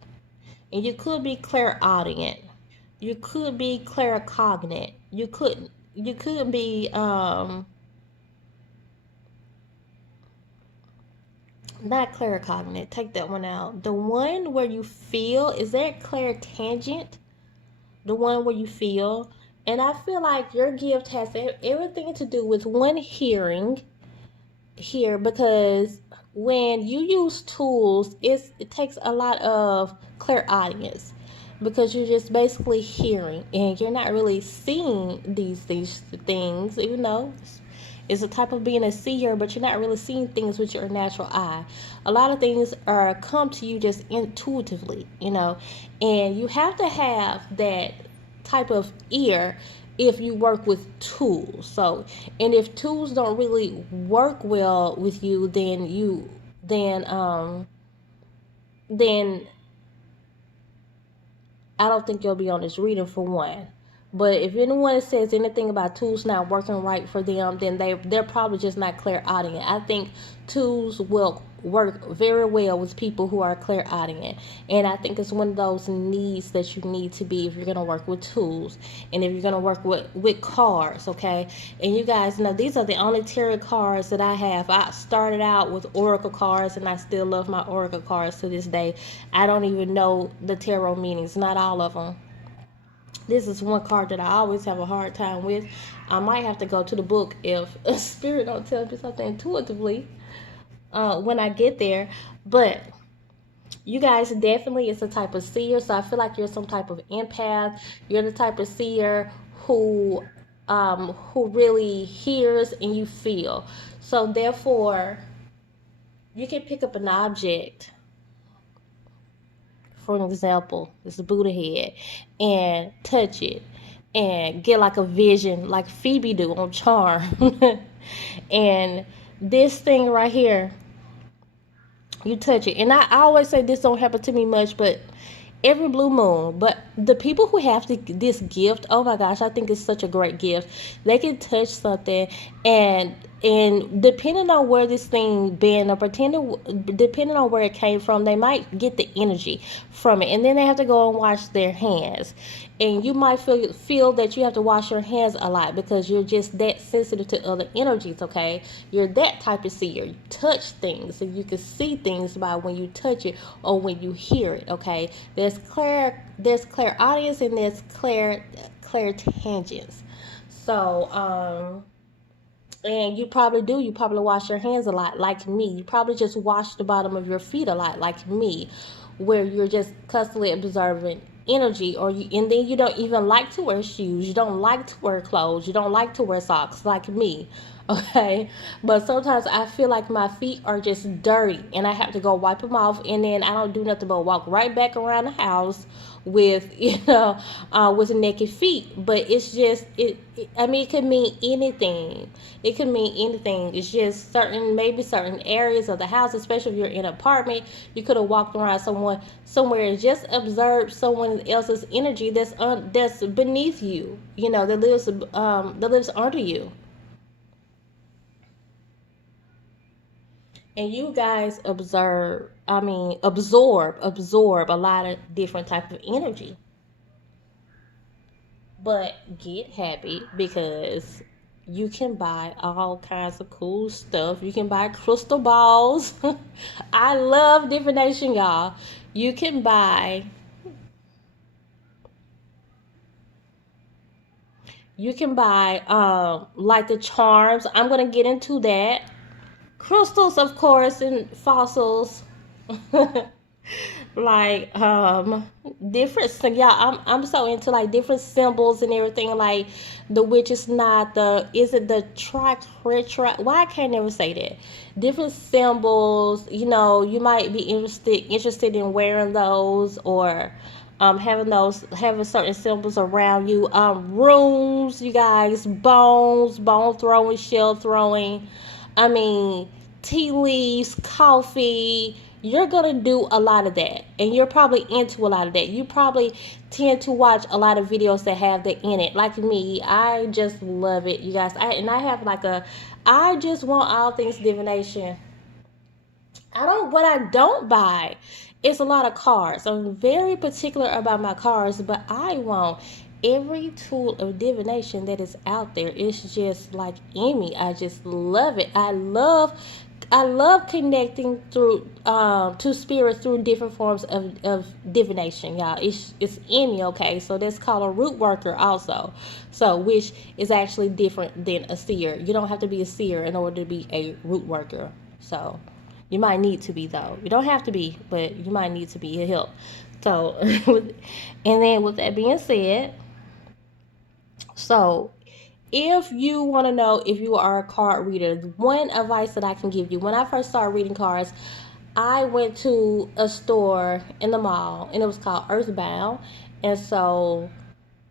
And you could be clairaudient. You could be claircognate. You could be not claircognate. Take that one out. The one where you feel, is that clairtangent? The one where you feel. And I feel like your gift has everything to do with one hearing here, because when you use tools, it takes a lot of clairaudience, because you're just basically hearing and you're not really seeing these things, even though it's a type of being a seer, but you're not really seeing things with your natural eye. A lot of things are come to you just intuitively, and you have to have that type of ear if you work with tools. So, and if tools don't really work well with you, then I don't think you'll be on this reading, for one. But if anyone says anything about tools not working right for them, then they're probably just not clairaudient. I think tools will work very well with people who are clairaudient, and I think it's one of those needs that you need to be if you're gonna work with tools, and if you're gonna work with cards, okay. And you guys know these are the only tarot cards that I have. I started out with oracle cards, and I still love my oracle cards to this day. I don't even know the tarot meanings, not all of them. This is one card that I always have a hard time with. I might have to go to the book if a spirit don't tell me something intuitively when I get there. But you guys definitely is a type of seer, so I feel like you're some type of empath. You're the type of seer who really hears and you feel. So therefore, you can pick up an object, for an example, this Buddha head, and touch it and get like a vision like Phoebe do on Charm. And this thing right here, you touch it. And I always say this don't happen to me much, but every blue moon. But the people who have this gift, oh my gosh, I think it's such a great gift. They can touch something, and depending on where this thing been, or depending on where it came from, they might get the energy from it, and then they have to go and wash their hands. And you might feel that you have to wash your hands a lot because you're just that sensitive to other energies. Okay, you're that type of seer. You touch things and you can see things by when you touch it or when you hear it. Okay, there's clairaudience and there's clairtangents. So and you probably wash your hands a lot like me. You probably just wash the bottom of your feet a lot like me, where you're just constantly observing energy, and then you don't even like to wear shoes, you don't like to wear clothes, you don't like to wear socks like me. Okay, but sometimes I feel like my feet are just dirty and I have to go wipe them off, and then I don't do nothing but walk right back around the house with with naked feet. But it's just I mean, it could mean anything. It could mean anything. It's just maybe certain areas of the house, especially if you're in an apartment. You could have walked around somewhere and just observed someone else's energy that's beneath you, that lives under you. And you guys absorb a lot of different type of energy. But get happy because you can buy all kinds of cool stuff. You can buy crystal balls. I love divination, y'all. You can buy like the charms. I'm gonna get into that. Crystals, of course, and fossils. Like different yeah, I'm so into like different symbols and everything, like the witch is not the is it the tri why I can't never say that, different symbols, you might be interested in wearing those, or having certain symbols around you, runes, you guys, bone throwing, shell throwing, I mean, tea leaves, coffee. You're gonna do a lot of that, and you're probably into a lot of that. You probably tend to watch a lot of videos that have that in it. Like me, I just love it, you guys. I have like I just want all things divination. What I don't buy is a lot of cards. I'm very particular about my cards, but I want every tool of divination that is out there. It's just like in me. I just love it. I love connecting through to spirit through different forms of divination, y'all. It's in me, okay? So that's called a root worker also. So which is actually different than a seer. You don't have to be a seer in order to be a root worker. So you might need to be, though. You don't have to be, but you might need to be a help. So and then with that being said, so if you want to know if you are a card reader, one advice that I can give you: when I first started reading cards, I went to a store in the mall, and it was called Earthbound. And so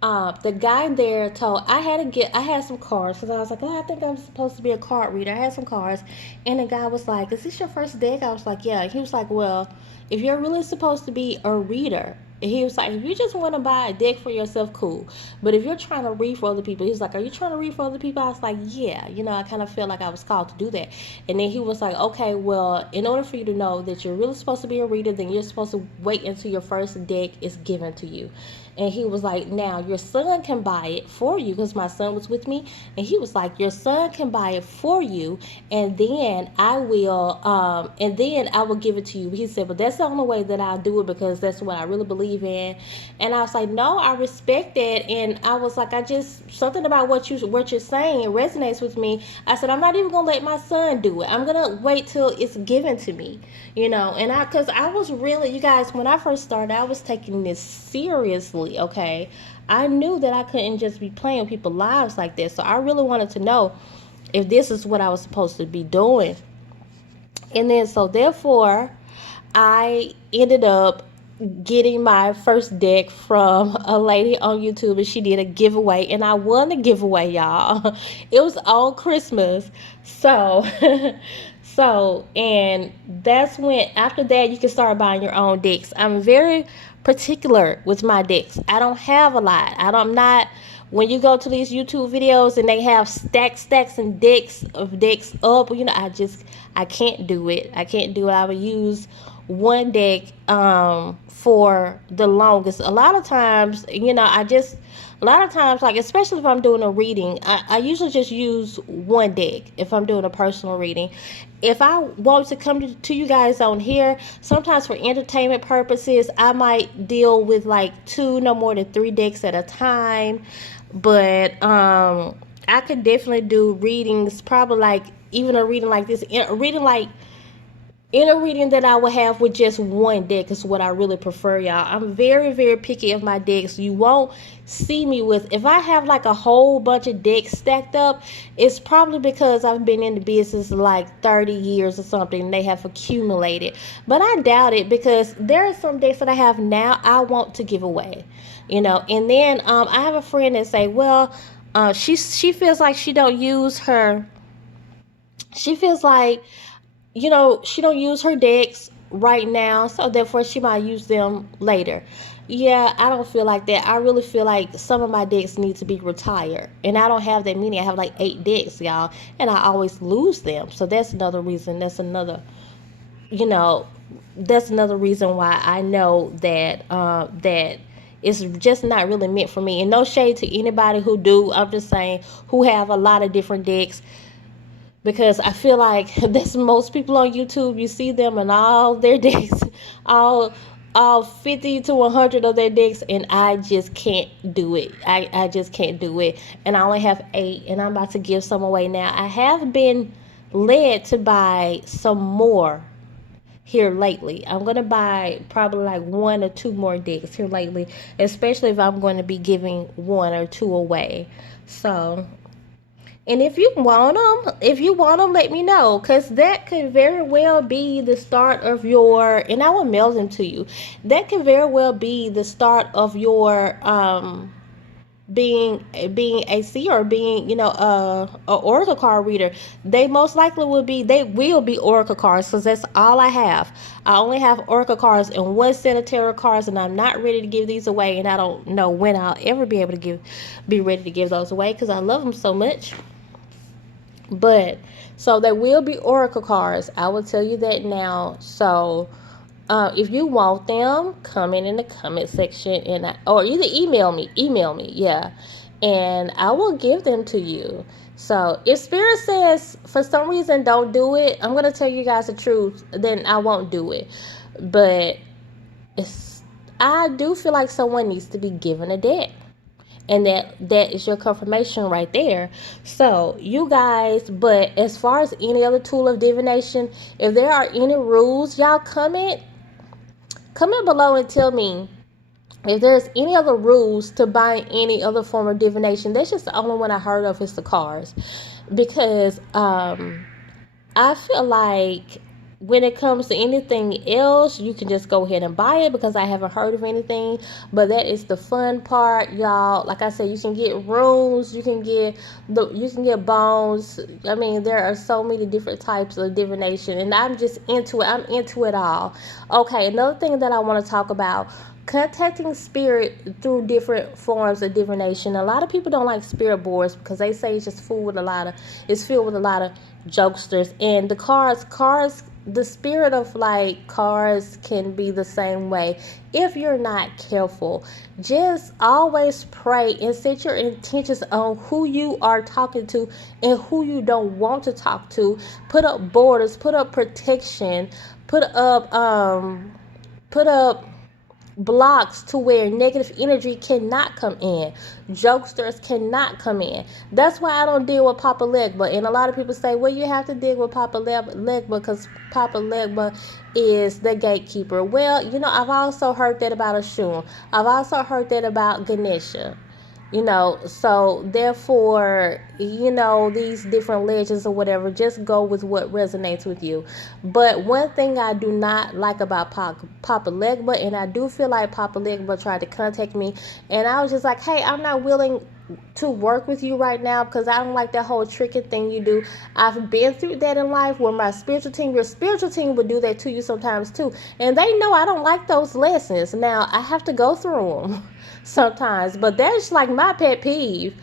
the guy there told I had some cards because I was like, oh, I think I'm supposed to be a card reader. I had some cards, and the guy was like, is this your first deck? I was like, yeah. He was like, well, if you're really supposed to be a reader, he was like, if you just want to buy a deck for yourself, cool. But if you're trying to read for other people, he's like, are you trying to read for other people? I was like, yeah. I kind of felt like I was called to do that. And then he was like, okay, well, in order for you to know that you're really supposed to be a reader, then you're supposed to wait until your first deck is given to you. And he was like, now your son can buy it for you, because my son was with me. And he was like, your son can buy it for you, and then I will give it to you. He said, but that's the only way that I'll do it, because that's what I really believe in. And I was like, no, I respect that. And I was like, something about what you're saying, it resonates with me. I said, I'm not even gonna let my son do it. I'm gonna wait till it's given to me. And because I was really, you guys, when I first started, I was taking this seriously, okay? I knew that I couldn't just be playing with people's lives like this. So I really wanted to know if this is what I was supposed to be doing. And then, so therefore, I ended up getting my first deck from a lady on YouTube, and she did a giveaway, and I won the giveaway, y'all. It was on Christmas. So and that's when, after that, you can start buying your own decks. I'm very particular with my decks. I don't have a lot. I'm not, when you go to these YouTube videos and they have stacks and decks up, I can't do it. I would use one deck for the longest. A lot of times, like, especially if I'm doing a reading, I usually just use one deck if I'm doing a personal reading. If I want to come to you guys on here, sometimes for entertainment purposes, I might deal with like 2, no more than 3 decks at a time. But I could definitely do readings, probably like even a reading like this, in a reading that I would have with just one deck is what I really prefer, y'all. I'm very, very picky of my decks. You won't see me with, if I have like a whole bunch of decks stacked up, it's probably because I've been in the business like 30 years or something, and they have accumulated. But I doubt it, because there are some decks that I have now I want to give away, And then I have a friend that say, well, she feels like she don't use her, she feels like, she don't use her decks right now, so therefore she might use them later. Yeah, I don't feel like that. I really feel like some of my decks need to be retired. And I don't have that many. I have like 8 decks, y'all. And I always lose them. So that's another reason. You know, that's another reason why I know that it's just not really meant for me. And no shade to anybody who do. I'm just saying who have a lot of different decks, because I feel like that's most people on YouTube. You see them and all their decks, all all 50 to 100 of their decks, and I just can't do it. I just can't do it. And I only have 8, and I'm about to give some away now. I have been led to buy some more here lately. I'm gonna buy probably like 1 or 2 more decks here lately, especially if I'm going to be giving 1 or 2 away. So, and if you want them, let me know, because that could very well be the start of your, and I will mail them to you. That can very well be the start of your being a seer, or being, a oracle card reader. They will be oracle cards, because that's all I have. I only have oracle cards and 1 set of tarot cards, and I'm not ready to give these away, and I don't know when I'll ever be able to be ready to give those away, because I love them so much. But so there will be oracle cards, I will tell you that now. So if you want them, comment in the comment section, or either email me, yeah, and I will give them to you. So if Spirit says for some reason don't do it, I'm gonna tell you guys the truth, then I won't do it. But I do feel like someone needs to be given a deck, and that is your confirmation right there. So you guys, but as far as any other tool of divination, if there are any rules, y'all comment below and tell me if there's any other rules to buying any other form of divination. That's just the only one I heard of, is the cards, because I feel like when it comes to anything else, you can just go ahead and buy it, because I haven't heard of anything. But that is the fun part, y'all. Like I said, you can get runes, you can get bones. I mean, there are so many different types of divination, and I'm just into it. I'm into it all. Okay, another thing that I want to talk about: contacting spirit through different forms of divination. A lot of people don't like spirit boards, because they say it's just filled with a lot of jokesters. And the spirit of like cards can be the same way if you're not careful. Just always pray and set your intentions on who you are talking to and who you don't want to talk to. Put up borders, put up protection, put up blocks to where negative energy cannot come in. Jokesters cannot come in. That's why I don't deal with Papa Legba. And a lot of people say, well, you have to deal with Papa Legba because Papa Legba is the gatekeeper. Well, I've also heard that about Ashun. I've also heard that about Ganesha. So therefore, these different legends or whatever, just go with what resonates with you. But one thing I do not like about Papa Legba, and I do feel like Papa Legba tried to contact me, and I was just like, hey, I'm not willing to work with you right now, because I don't like that whole tricking thing you do. I've been through that in life, where your spiritual team would do that to you sometimes too, and they know I don't like those lessons. Now I have to go through them sometimes, but that's like my pet peeve.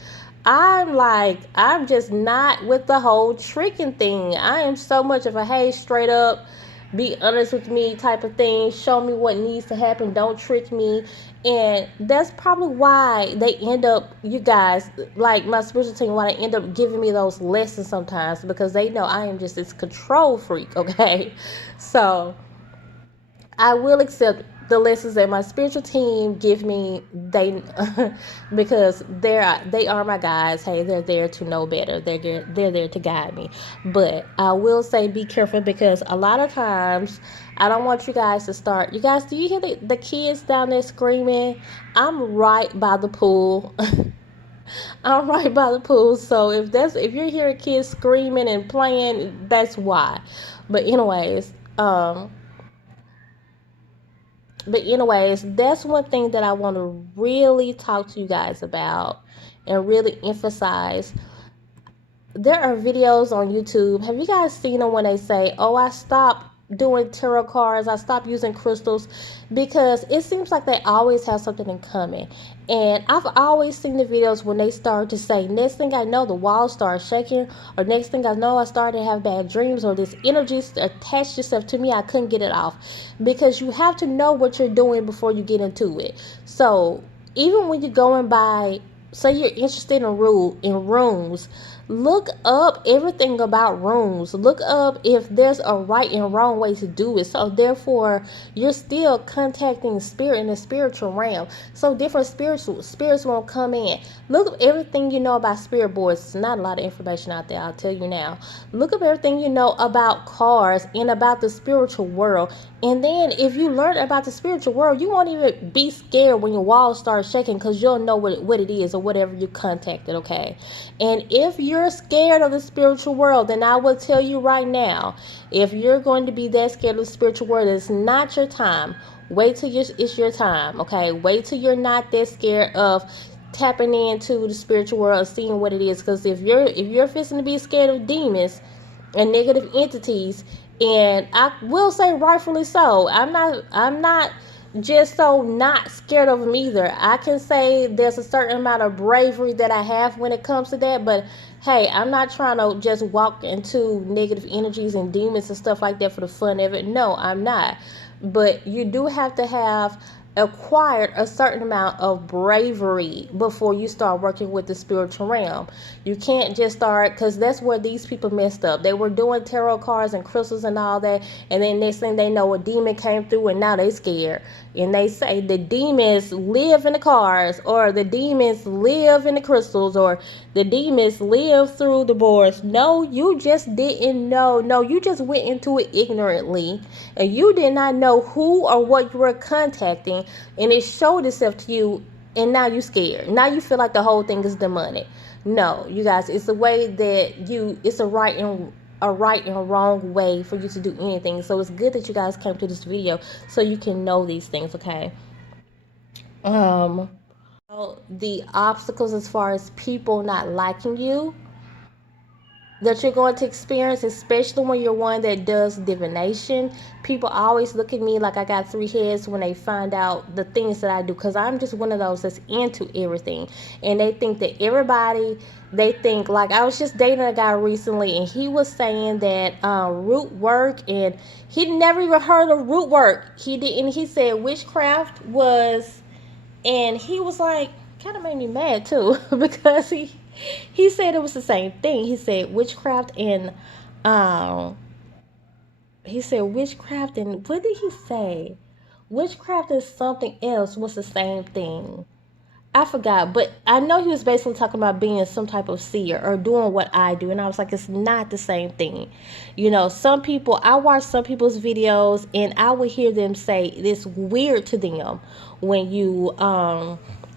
I'm just not with the whole tricking thing. I am so much of a, hey, straight up, be honest with me type of thing. Show me what needs to happen. Don't trick me. And that's probably why they end up, you guys, like my spiritual team, why they end up giving me those lessons sometimes, because they know I am just this control freak, okay? So I will accept the lessons that my spiritual team give me, because they are my guys. Hey, they're there to know better. They're there to guide me. But I will say, be careful, because a lot of times I don't want you guys to start. You guys, do you hear the kids down there screaming? I'm right by the pool. I'm right by the pool. So if you're hearing kids screaming and playing, that's why. But anyways, that's one thing that I want to really talk to you guys about and really emphasize. There are videos on YouTube. Have you guys seen them when they say, oh, I stopped doing tarot cards. I stopped using crystals because it seems like they always have something in common. And I've always seen the videos when they start to say, next thing I know, the walls start shaking, or next thing I know, I started to have bad dreams, or this energy attached itself to me. I couldn't get it off, because you have to know what you're doing before you get into it. So even when you're going by, say you're interested in rooms, look up everything about rooms. Look up if there's a right and wrong way to do it. So therefore, you're still contacting spirit in the spiritual realm. So different spirits won't come in. Look up everything you know about spirit boards. It's not a lot of information out there, I'll tell you now. Look up everything you know about cars and about the spiritual world. And then if you learn about the spiritual world, you won't even be scared when your walls start shaking, because you'll know what it is or whatever you contacted, okay? And if you're scared of the spiritual world, then I will tell you right now, if you're going to be that scared of the spiritual world, it's not your time. Wait till it's your time, okay? Wait till you're not that scared of tapping into the spiritual world, seeing what it is. Because if you're fixing to be scared of demons and negative entities, and I will say rightfully so, I'm not just so not scared of them either. I can say there's a certain amount of bravery that I have when it comes to that, but hey, I'm not trying to just walk into negative energies and demons and stuff like that for the fun of it. No, I'm not. But you do have to have acquired a certain amount of bravery before you start working with the spiritual realm. You can't just start, because that's where these people messed up. They were doing tarot cards and crystals and all that, and then next thing they know, a demon came through and now they scared. And they say the demons live in the cards, or the demons live in the crystals, or the demons live through the boards. No, you just didn't know. No, you just went into it ignorantly, and you did not know who or what you were contacting, and it showed itself to you, and now you're scared. Now you feel like the whole thing is demonic. No, you guys, it's the way that it's a right and wrong way for you to do anything. So it's good that you guys came to this video so you can know these things, okay? The obstacles as far as people not liking you that you're going to experience, especially when you're one that does divination. People always look at me like I got three heads when they find out the things that I do, because I'm just one of those that's into everything. And they think that like, I was just dating a guy recently, and he was saying that root work, and he'd never even heard of root work. He said witchcraft was, and he was like, kind of made me mad too, because he said it was the same thing. He said witchcraft and what did he say? Witchcraft and something else was the same thing. I forgot, but I know he was basically talking about being some type of seer or doing what I do, and I was like, it's not the same thing. You know, I watch some people's videos, and I would hear them say it's weird to them when you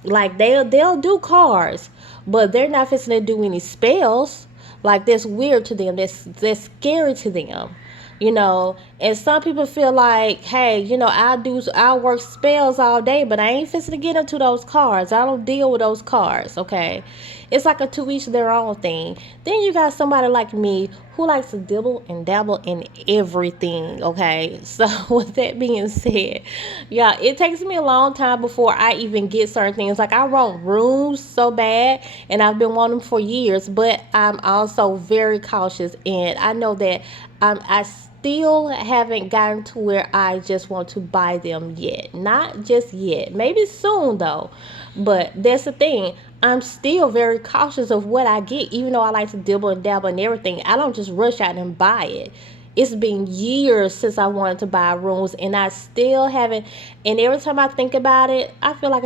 like they'll do cards, but they're not fixing to do any spells. Like, that's weird to them. That's scary to them. You know, and some people feel like, hey, you know, I'll work spells all day, but I ain't fixing to get into those cards. I don't deal with those cards, okay? It's like a to each their own thing. Then you got somebody like me who likes to dibble and dabble in everything, okay? So with that being said, yeah, it takes me a long time before I even get certain things. Like, I want rooms so bad, and I've been wanting them for years, but I'm also very cautious, and I know that I still haven't gotten to where I just want to buy them yet. Not just yet. Maybe soon, though. But that's the thing. I'm still very cautious of what I get, even though I like to dibble and dabble and everything. I don't just rush out and buy it. It's been years since I wanted to buy rooms, and I still haven't. And every time I think about it, I feel like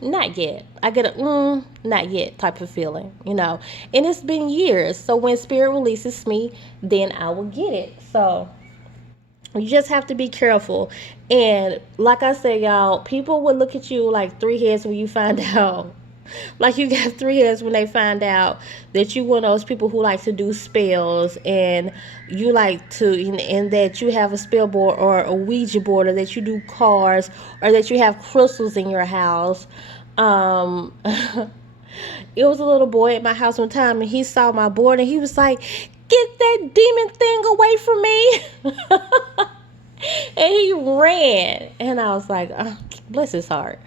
not yet. I get a not yet type of feeling, you know. And it's been years. So when Spirit releases me, then I will get it. So you just have to be careful. And like I said, y'all, people will look at you like three heads when you find out. Like, you got three heads when they find out that you one of those people who like to do spells, and you like to, and that you have a spell board or a Ouija board, or that you do cards, or that you have crystals in your house. It was a little boy at my house one time, and he saw my board, and he was like, get that demon thing away from me. And he ran. And I was like, oh, bless his heart.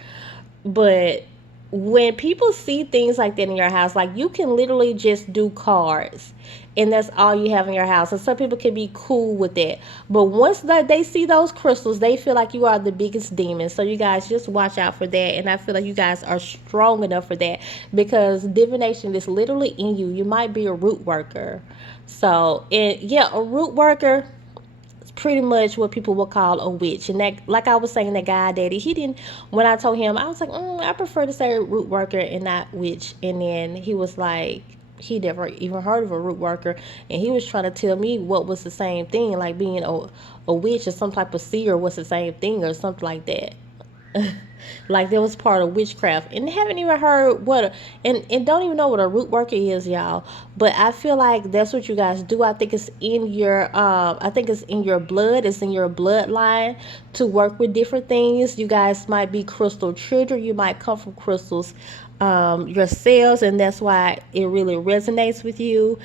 But when people see things like that in your house, like you can literally just do cards and that's all you have in your house. And some people can be cool with that. But once they see those crystals, they feel like you are the biggest demon. So you guys just watch out for that. And I feel like you guys are strong enough for that because divination is literally in you. You might be a root worker. So, yeah, a root worker, pretty much what people would call a witch. And that, like I was saying, that guy daddy, he didn't, when I told him, I was like, I prefer to say root worker and not witch. And then he was like, he never even heard of a root worker, and he was trying to tell me what was the same thing, like being a witch or some type of seer was the same thing or something like that. Like that was part of witchcraft, and haven't even heard what and don't even know what a root worker is, y'all. But I feel like that's what you guys do. I think it's in your blood, it's in your bloodline to work with different things. You guys might be crystal children, you might come from crystals yourselves, and that's why it really resonates with you.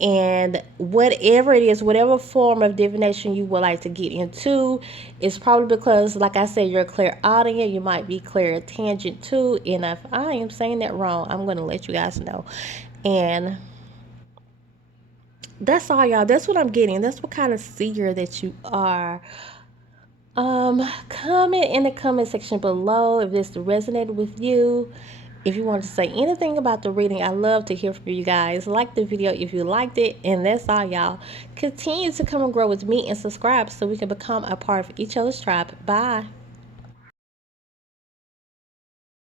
And whatever it is, whatever form of divination you would like to get into, it's probably because, like I said, you're clairaudient. You might be clairtangent too. And if I am saying that wrong, I'm going to let you guys know. And that's all, y'all. That's what I'm getting. That's what kind of seer that you are. Comment in the comment section below if this resonated with you. If you want to say anything about the reading, I love to hear from you guys. Like the video if you liked it. And that's all, y'all. Continue to come and grow with me and subscribe so we can become a part of each other's tribe. Bye.